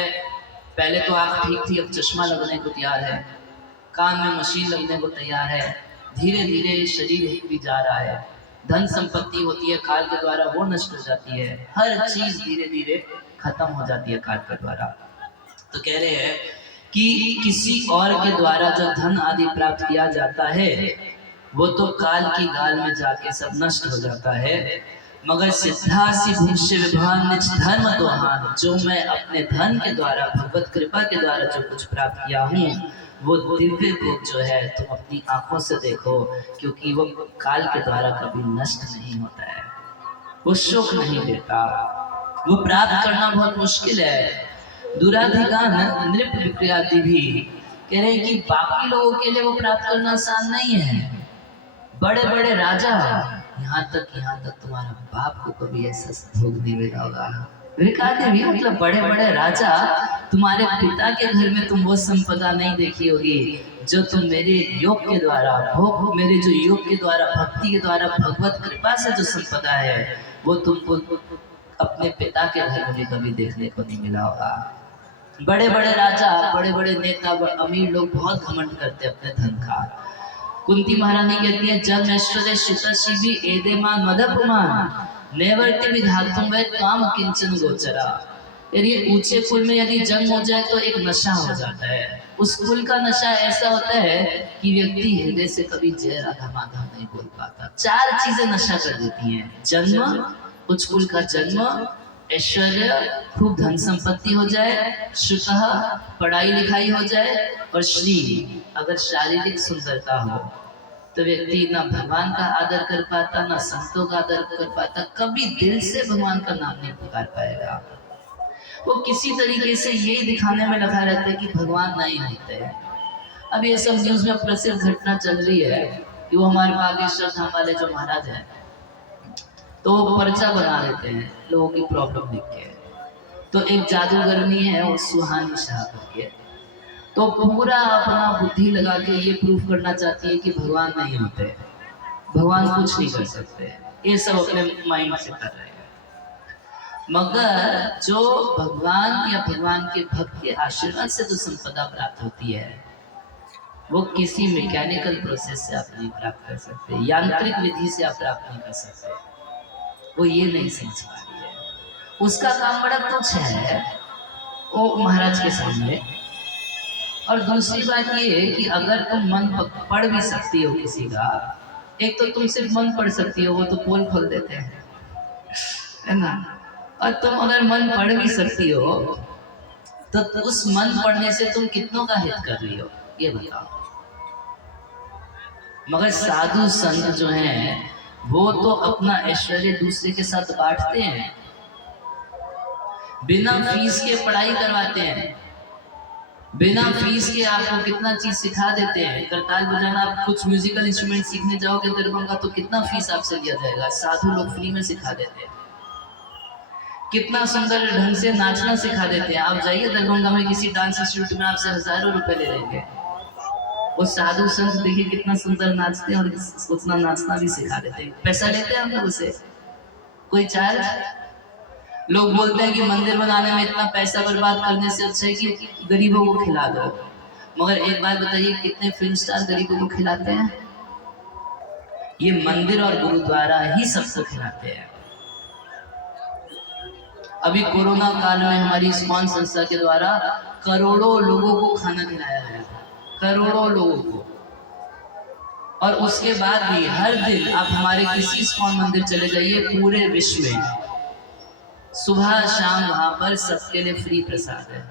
पहले तो आंख ठीक थी, अब चश्मा लगने को तैयार है, कान में मशीन लगने को तैयार है, धीरे धीरे शरीर भी जा रहा है। धन संपत्ति होती है काल के द्वारा, वो नष्ट हो जाती है। हर चीज धीरे धीरे खत्म हो जाती है काल के द्वारा। तो कह रहे हैं कि किसी और के द्वारा जो धन आदि प्राप्त किया जाता है वो तो काल की गाल में जाके सब नष्ट हो जाता है, मगर सिद्धासी भूष्य विभान निज धर्म तो हान, जो मैं अपने धन के द्वारा, भगवत कृपा के द्वारा जो कुछ प्राप्त किया हूँ, वो दिव्य भोग जो है तुम अपनी आंखों से देखो, क्योंकि वो काल के द्वारा कभी नष्ट नहीं होता है, वो सुख नहीं देता, वो प्राप्त करना बहुत मुश्किल है। दुराधिगान नृप विक्रियादि भी कह रहे हैं कि बाकी लोगों के लिए वो प्राप्त करना आसान नहीं है। बड़े बड़े राजा, यहाँ तक तुम्हारा बाप को कभी ऐसा भोग नहीं मिला होगा। विकाते भी मतलब बड़े बड़े राजा, तुम्हारे पिता के घर में तुम वो संपदा नहीं देखी होगी जो तुम मेरे योग के द्वारा भोग, मेरे जो योग के द्वारा, भक्ति के द्वारा, भगवत कृपा से जो संपदा है वो तुमको अपने पिता के घर में कभी देखने को नहीं मिला होगा। बड़े बड़े राजा, बड़े बड़े नेता, अमीर लोग बहुत घमंड करते अपने धन का। कुंती महारानी कहती है जन्म ऐश्वर्य शिवी एदेमान मदपमान नैवर्ति विधातुम व काम किंचन गोचरा। ये ऊंचे कुल में यदि जन्म हो जाए तो एक नशा हो जाता है। उस कुल का नशा ऐसा होता है कि व्यक्ति हृदय से कभी जय राधा माधव नहीं बोल पाता। 4 चीजें नशा कर देती हैं, जन्म, उच्च कुल का जन्म, ऐश्वर्य, खूब धन संपत्ति हो जाए, शुतः पढ़ाई लिखाई हो जाए, और श्री, अगर शारीरिक सुंदरता हो तो व्यक्ति ना भगवान का आदर कर पाता, ना संतों का आदर कर पाता, कभी दिल से भगवान का नाम नहीं पुकार पाएगा। वो किसी तरीके से यही दिखाने में लगा रहता है कि भगवान नहीं होते हैं। अब ये सब न्यूज में प्रसिद्ध घटना चल रही है कि वो हमारे बागेश्वर धाम वाले जो महाराज हैं तो पर्चा बना देते हैं लोगों की प्रॉब्लम लिख के। तो एक जादूगरनी है वो सुहानी शाह करके, तो पूरा अपना बुद्धि लगा के ये प्रूफ करना चाहती है कि भगवान नहीं होते, भगवान कुछ नहीं कर सकते, ये सब अपने माइंड से कर रहे हैं। मगर जो भगवान या भगवान के भक्त के आशीर्वाद से जो संपदा प्राप्त होती है वो किसी मैकेनिकल प्रोसेस से आप नहीं प्राप्त कर सकते, यांत्रिक विधि से आप प्राप्त नहीं कर सकते। वो ये नहीं समझ पा रही है। उसका काम बड़ा तुच्छ है वो महाराज के सामने। और दूसरी बात ये है कि अगर तुम मन पढ़ भी सकती हो किसी का, एक तो तुम सिर्फ मन पढ़ सकती हो, वो तो पोल खोल देते हैं, है ना। और तुम अगर मन पढ़ भी सकती हो तो उस मन पढ़ने से तुम कितनों का हित कर रही हो ये बताओ। मगर साधु संत जो हैं वो तो अपना ऐश्वर्य दूसरे के साथ बांटते हैं, बिना फीस के पढ़ाई करवाते हैं, बिना फीस के आपको कितना चीज सिखा देते हैं। करताल बजाना, आप कुछ म्यूजिकल इंस्ट्रूमेंट सीखने जाओगे दरभंगा तो कितना फीस आपसे लिया जाएगा, साधु लोग फ्री में सिखा देते हैं। कितना सुंदर ढंग से नाचना सिखा देते हैं, आप जाइए दरभंगा में किसी डांस इंस्टीट्यूट में आपसे हजारों रुपए ले लेंगे। वो साधु संत देखिए कितना सुंदर नाचते हैं और उतना नाचना भी सिखा देते हैं। पैसा लेते हैं हम लोग उसे, कोई चार्ज? लोग बोलते हैं कि मंदिर बनाने में इतना पैसा बर्बाद करने से अच्छा है कि गरीबों को खिला दो। मगर एक बात बताइए, कितने फिल्म स्टार गरीबों को खिलाते हैं? ये मंदिर और गुरुद्वारा ही सबको खिलाते हैं। अभी कोरोना काल में हमारी इस्कॉन संस्था के द्वारा करोड़ों लोगों को खाना खिलाया गया, करोड़ों लोगों को। और उसके बाद भी हर दिन आप हमारे किसी इस्कॉन मंदिर चले जाइए, पूरे विश्व में सुबह शाम वहां पर सबके लिए फ्री प्रसाद है।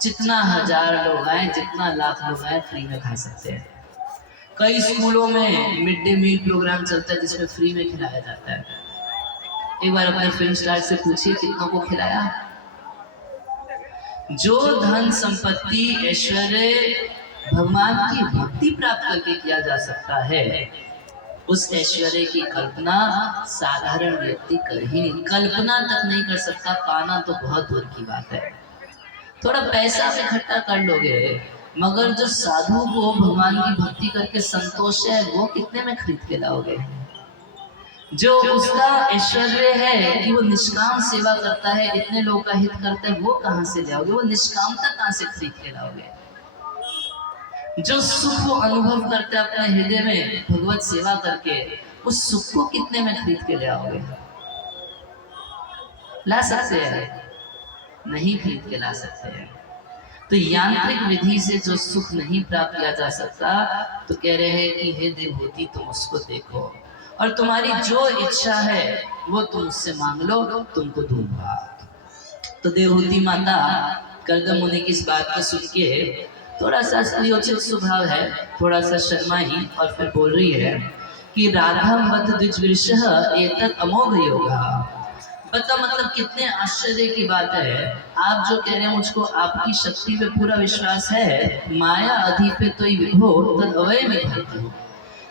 जितना 1000 लोग आए, जितना लाख लोग आए, फ्री में खा सकते हैं। कई स्कूलों में मिड डे मील प्रोग्राम चलता है जिसमें फ्री में खिलाया जाता है। एक बार अपने फिल्म स्टार से पूछिए कितनों को खिलाया। जो धन संपत्ति ऐश्वर्य भगवान की भक्ति प्राप्त करके किया जा सकता है, उस ऐश्वर्य की कल्पना साधारण व्यक्ति कर ही नहीं, कल्पना तक नहीं कर सकता। पाना तो बहुत दूर की बात है। थोड़ा पैसा इकट्ठा कर लोगे, मगर जो साधु को भगवान की भक्ति करके संतोष है, वो कितने में खरीद के लाओगे? जो उसका ऐश्वर्य है कि वो निष्काम सेवा करता है, इतने लोगों का हित करता है, वो कहाँ से लाओगे? वो निष्कामता कहाँ से खरीद के लाओगे? जो सुख वो अनुभव करते हैं अपने हृदय में भगवत सेवा करके, उस सुख को कितने में खरीद के ले आओगे? ला सकते हैं? नहीं खरीद के ला सकते हैं। तो यांत्रिक विधि से जो सुख नहीं प्राप्त किया जा सकता, तो कह रहे हैं कि हे देवहूति तुम उसको देखो और तुम्हारी जो इच्छा है वो तुम उससे मांग लो, तुमको दूंगा। तो देवहूति माता कर्दम मुनि की इस बात को सुन के थोड़ा सा स्त्रीयोचित स्वभाव है, थोड़ा सा शर्माई और फिर बोल रही है कि राधम बत द्विजवृषः एतत् अमोघ योगा। पता मतलब कितने आश्चर्य की बात है। आप जो कह रहे हैं मुझको आपकी शक्ति पे पूरा विश्वास है, माया अधिपे तो विभो तद अवय में करते हो।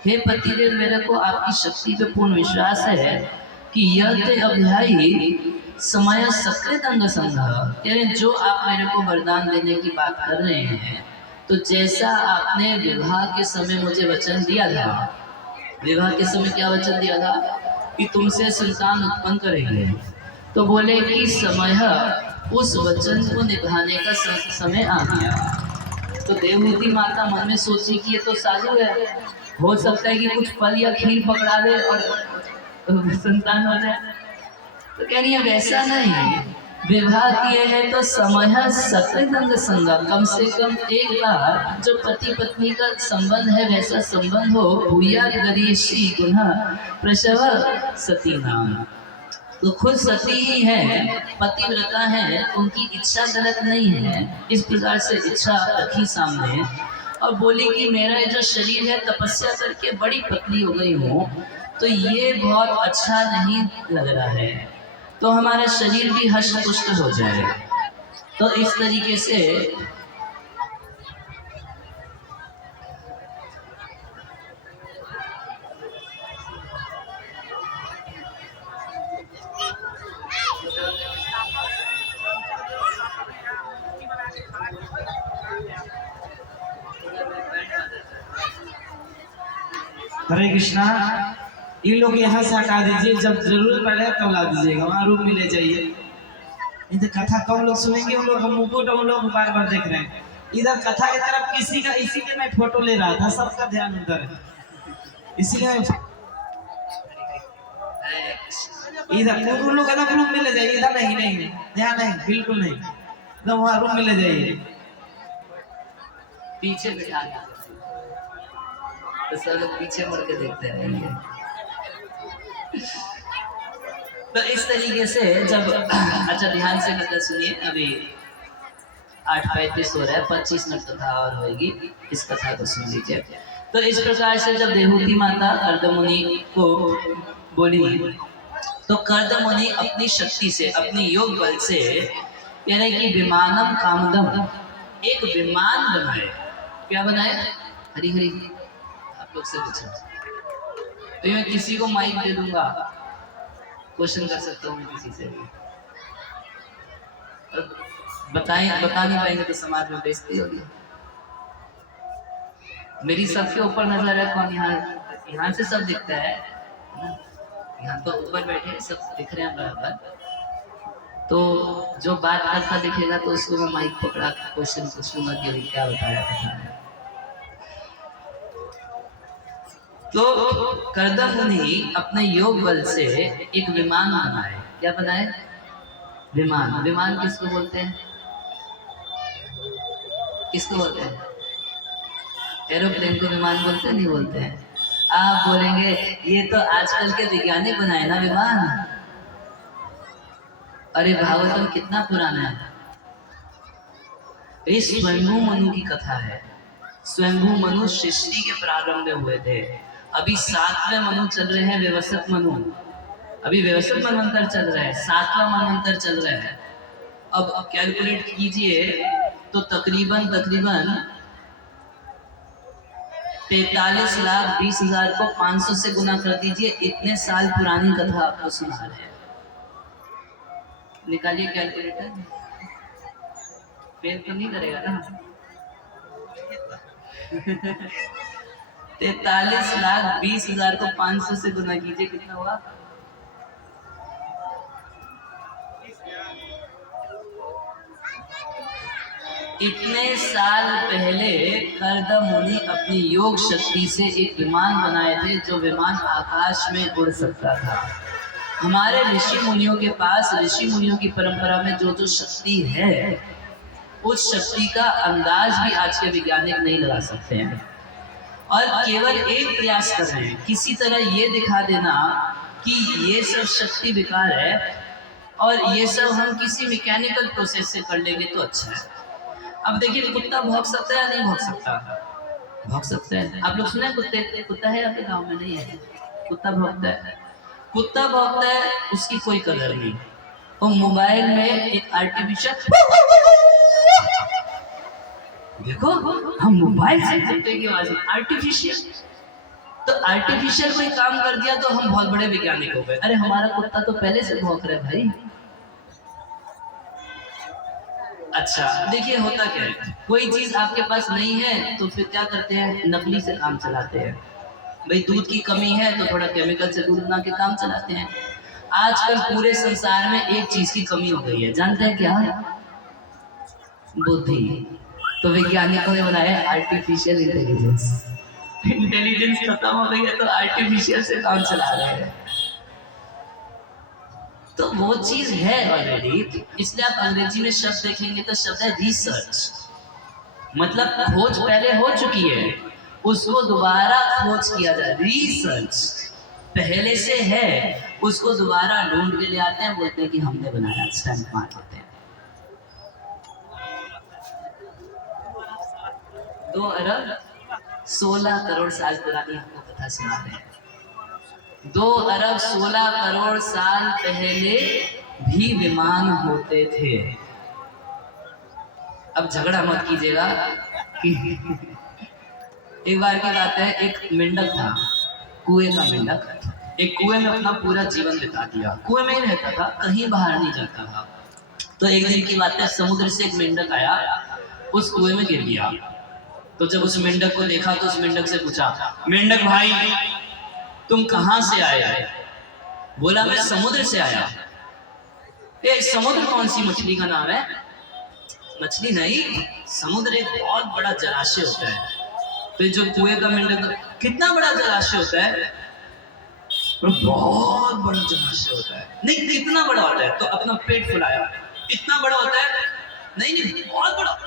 हे पतिदेव, मेरे को आपकी शक्ति पे पूर्ण विश्वास है कि यह ते अभ्याई समय सकृत अंग संग। कह रहे जो आप मेरे को वरदान देने की बात कर रहे हैं, तो जैसा आपने विवाह के समय मुझे वचन दिया था, विवाह के समय क्या वचन दिया था कि तुमसे संतान उत्पन्न करेंगे, तो बोले कि समय उस वचन को निभाने का समय आ गया। तो देवहूति माता मन में सोची कि ये तो साधु है, हो सकता है कि कुछ फल या खीर पकड़ा दे और संतान हो जाए। तो कह रही है वैसा नहीं, विवाह किए हैं तो समय सकृत अंग संगा, कम से कम एक बार जो पति पत्नी का संबंध है वैसा संबंध हो। भूया गरीशी गुना प्रसव सती नाम। तो खुद सती ही है, पतिव्रता है, उनकी इच्छा गलत नहीं है। इस प्रकार से इच्छा रखी सामने और बोली कि मेरा जो शरीर है तपस्या करके बड़ी पतली हो गई हूँ, तो ये बहुत अच्छा नहीं लग रहा है, तो हमारा शरीर भी हष्ट पुष्ट हो जाए। तो इस तरीके से हरे कृष्णा, ये लोग यहाँ से हटा दीजिए, जब जरूरत पड़े तब ला दीजिएगा, वहाँ रूम में ले जाइए। नहीं तो कथा कम लोग सुनेंगे, उन लोग मुकुट उन लोग बार बार देख रहे हैं। इधर कथा की तरफ किसी का, इसीलिए मैं फोटो ले रहा था, सबका ध्यान उधर है, इसीलिए इधर उन लोग एकदम रूम में ले जाइए। इधर नहीं, नहीं ध्यान नहीं, बिल्कुल नहीं, एकदम वहाँ रूम में ले जाइए। पीछे बिठा तो सब लोग पीछे मुड़ के देखते रहेंगे। तो इस तरीके से जब अच्छा ध्यान से मतलब सुनिए, अभी 8:35 हो रहा है, 25 मिनट कथा और होगी, इस कथा को सुन लीजिए। तो इस प्रकार से जब देवहूति माता कर्दम मुनि को बोली, तो कर्दम मुनि अपनी शक्ति से, अपनी योग बल से कह रहे कि विमानम कामदम, एक विमान बनाए। क्या बनाए? हरी हरी आप लोग से पूछो, तो मैं किसी को माइक दे दूंगा, क्वेश्चन कर सकता हूँ किसी से, बता नहीं पाएंगे तो समाज में बेइज्जती होगी। मेरी सबके ऊपर नजर है, कौन यहाँ से सब दिखता है, यहाँ तो ऊपर बैठे सब दिख रहे हैं बराबर। तो जो बात करता दिखेगा तो उसको मैं माइक पकड़ा क्वेश्चन पूछूंगा कि क्या बताया था। तो कर्दम मुनि अपने योग बल से एक विमान बनाए। क्या बनाए? विमान। विमान किसको बोलते हैं? किसको बोलते हैं? एरोप्लेन को विमान बोलते हैं? नहीं बोलते हैं? आप बोलेंगे ये तो आजकल के वैज्ञानिक बनाए ना विमान। अरे भागवतम कितना पुराना है। ये स्वयंभू मनु की कथा है। स्वयंभू मनु सृष्टि के प्रारंभ में हुए थे। अभी 7वें मनु चल रहे हैं, व्यवस्थित मनु। अभी व्यवस्थित मनवंतर चल रहा है, 7वां मनवंतर चल रहा है। अब कैलकुलेट कीजिए तो तकरीबन 43,20,000 को 500 से गुना कर दीजिए। इतने साल पुरानी कथा आपको सुना रहे हैं। निकालिए कैलकुलेटर। फेल तो नहीं करेगा ना। 43,20,000 को 500 से गुना कीजिए, कितना हुआ? इतने साल पहले कर्द मुनि अपनी योग शक्ति से एक विमान बनाए थे, जो विमान आकाश में उड़ सकता था। हमारे ऋषि मुनियों के पास, ऋषि मुनियों की परंपरा में जो जो शक्ति है, उस शक्ति का अंदाज भी आज के वैज्ञानिक नहीं लगा सकते हैं। और केवल एक प्रयास कर रहे हैं, किसी तरह ये दिखा देना कि ये सब शक्ति बेकार है और ये सब हम किसी मैकेनिकल प्रोसेस से कर लेंगे तो अच्छा है। अब देखिए, कुत्ता भौंक सकता है या नहीं भौंक सकता? भौंक सकता है। आप लोग सुने कुत्ते? कुत्ता है आपके गांव में? नहीं है। कुत्ता भौंकता है। कुत्ता भौंकता है, उसकी कोई कदर नहीं। वो मोबाइल में एक आर्टिफिशियल, देखो हम मोबाइल से कुत्ते की आवाज, आर्टिफिशियल। तो आर्टिफिशियल कोई काम कर दिया तो हम बहुत बड़े वैज्ञानिक हो गए। अरे हमारा कुत्ता तो पहले से भौंक रहा है भाई। अच्छा देखिए, होता क्या है, कोई चीज आपके पास नहीं है तो फिर क्या करते हैं? नकली से काम चलाते हैं। भाई दूध की कमी है तो थोड़ा केमिकल से दूध बना के काम चलाते हैं। आजकल पूरे संसार में एक चीज की कमी हो गई है, जानते हैं क्या? बुद्धि। तो वैज्ञानिकों ने बनाया आर्टिफिशियल इंटेलिजेंस। इंटेलिजेंस खत्म हो गई है तो आर्टिफिशियल से काम चला रहे हैं। तो वो चीज है ऑलरेडी, इसलिए आप अंग्रेजी में शब्द देखेंगे तो शब्द है रिसर्च। मतलब खोज पहले हो चुकी है, उसको दोबारा खोज किया जाए। रिसर्च पहले से है, उसको दोबारा ढूंढ के ले आते हैं, बोलते हैं कि हमने बनाया, स्टैंप मार देते हैं। 2 अरब 16 करोड़ साल पुरानी आपको कथा सुना रहे हैं। 2 अरब 16 करोड़ साल पहले भी विमान होते थे। अब झगड़ा मत कीजिएगा कि एक बार की बात है, एक मेंढक था, कुएं का मेंढक। एक कुएं में अपना पूरा जीवन बिता दिया, कुएं में ही रहता था, कहीं बाहर नहीं जाता था। तो एक दिन की बात है, समुद्र से एक मेंढक आया, उस कुएं में गिर गया। तो जब उस मेंढक को देखा तो उस मेंढक से पूछा, मेंढक भाई तुम कहां से आए? बोला मैं समुद्र से आया। समुद्र कौन सी मछली का नाम है? मछली नहीं, समुद्र एक बहुत बड़ा जलाशय होता है। तो जो कुएं का मेंढक, कितना बड़ा जलाशय होता है? बहुत बड़ा जलाशय होता है। नहीं कितना बड़ा होता है? तो अपना पेट फुलाया, इतना बड़ा होता है? नहीं नहीं बहुत बड़ा।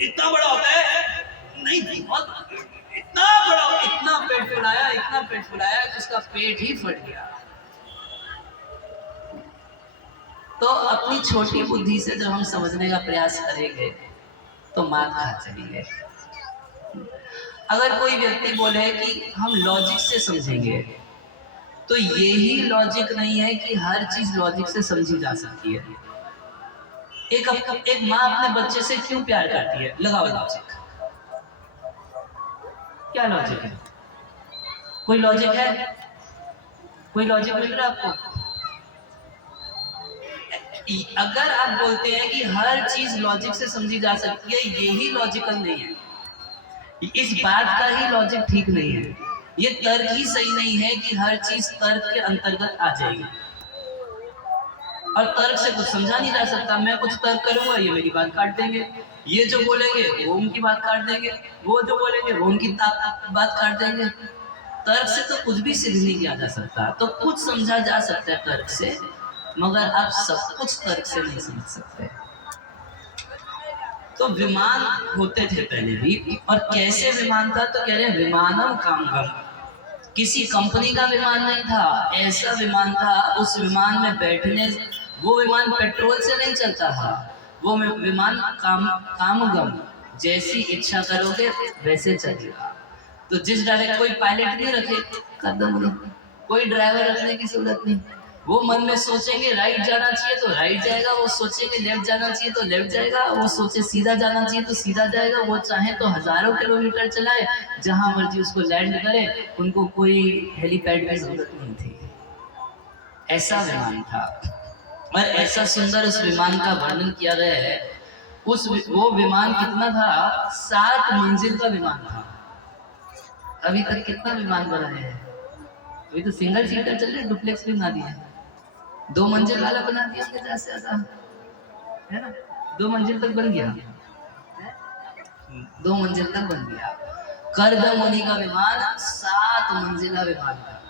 इतना बड़ा होता है? नहीं बहुत, इतना बड़ा। इतना पेट फुलाया, इतना पेट फुलाया कि उसका पेट ही फट गया। तो अपनी छोटी बुद्धि से जब हम समझने का प्रयास करेंगे तो मार खा चलेंगे। अगर कोई व्यक्ति बोले कि हम लॉजिक से समझेंगे, तो यही लॉजिक नहीं है कि हर चीज लॉजिक से समझी जा सकती है। एक माँ अपने बच्चे से क्यों प्यार करती है? लगाओ लॉजिक। क्या लॉजिक है? कोई लॉजिक है? कोई लॉजिक मिल रहा है आपको? अगर आप बोलते हैं कि हर चीज लॉजिक से समझी जा सकती है, यही लॉजिकल नहीं है। इस बात का ही लॉजिक ठीक नहीं है। ये तर्क ही सही नहीं है कि हर चीज तर्क के अंतर्गत आ जाएगी, और तर्क से कुछ समझा नहीं जा सकता। मैं कुछ तर्क करूंगा, ये मेरी बात काट देंगे, ये जो बोलेंगे वो उनकी बात काट देंगे, वो जो बोलेंगे वो उनकी बात काट देंगे। तर्क से तो कुछ भी सिद्ध नहीं किया जा सकता। तो कुछ समझा जा सकता है तर्क से, मगर आप सब कुछ तर्क से नहीं समझ सकते। तो विमान होते थे पहले भी, और कैसे विमान था? तो कह रहे हैं विमानम कांगम। किसी कंपनी का विमान नहीं था, ऐसा विमान था, उस विमान में बैठने वो विमान पेट्रोल से नहीं चलता था, वो विमान कामगम, जैसी इच्छा करोगे वैसे चलेगा। तो जिस डायरेक्ट कोई पायलट नहीं रखे कदम नहीं, कोई ड्राइवर रखने की जरूरत नहीं। वो मन में सोचेंगे राइट जाना चाहिए तो राइट जाएगा, वो सोचेंगे लेफ्ट जाना चाहिए तो लेफ्ट जाएगा, वो सोचे सीधा जाना चाहिए तो सीधा जाएगा। वो चाहे तो हजारों किलोमीटर चलाए, जहां मर्जी उसको लैंड करे, उनको कोई हेलीपैड की जरूरत नहीं थी। ऐसा विमान था और ऐसा सुंदर उस विमान का वर्णन किया गया है। वो विमान कितना था? 7 मंजिल का विमान था। अभी तक कितना विमान बनाए हैं? अभी तो सिंगल सीटर चल रहे, डुप्लेक्स भी बना दिया, 2 मंजिल वाला बना दिया ज्यादा से ज्यादा, है ना? 2 मंजिल तक बन गया, 2 मंजिल तक बन गया। करदम मुनि का विमान 7 मंजिला विमान था।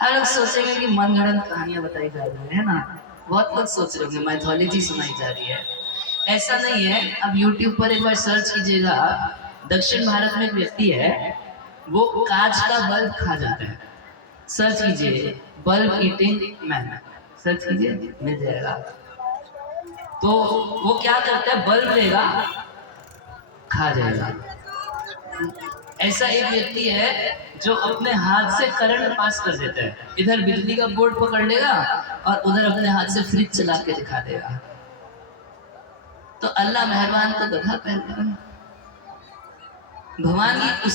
हर लोग सोचेंगे कि मनगढ़ंत कहानियां बताई जा रही है ना, बहुत लोग सोच रहे होंगे माइथोलॉजी सुनाई जा रही है। ऐसा नहीं है। अब YouTube पर एक बार सर्च कीजिएगा, दक्षिण भारत में एक व्यक्ति है, वो कांच का बल्ब खा जाता है। सर्च कीजिए बल्ब ईटिंग मैन, सर्च कीजिए मिल जाएगा। तो वो क्या करता है, बल्ब लेगा खा जाएगा। ऐसा एक व्यक्ति है जो अपने हाथ से करंट पास कर देता है, इधर बिजली का बोर्ड पकड़ लेगा और उधर अपने हाथ से फ्रिज चला के दिखा देगा। तो अल्लाह मेहरबान को दगा पहन भगवान की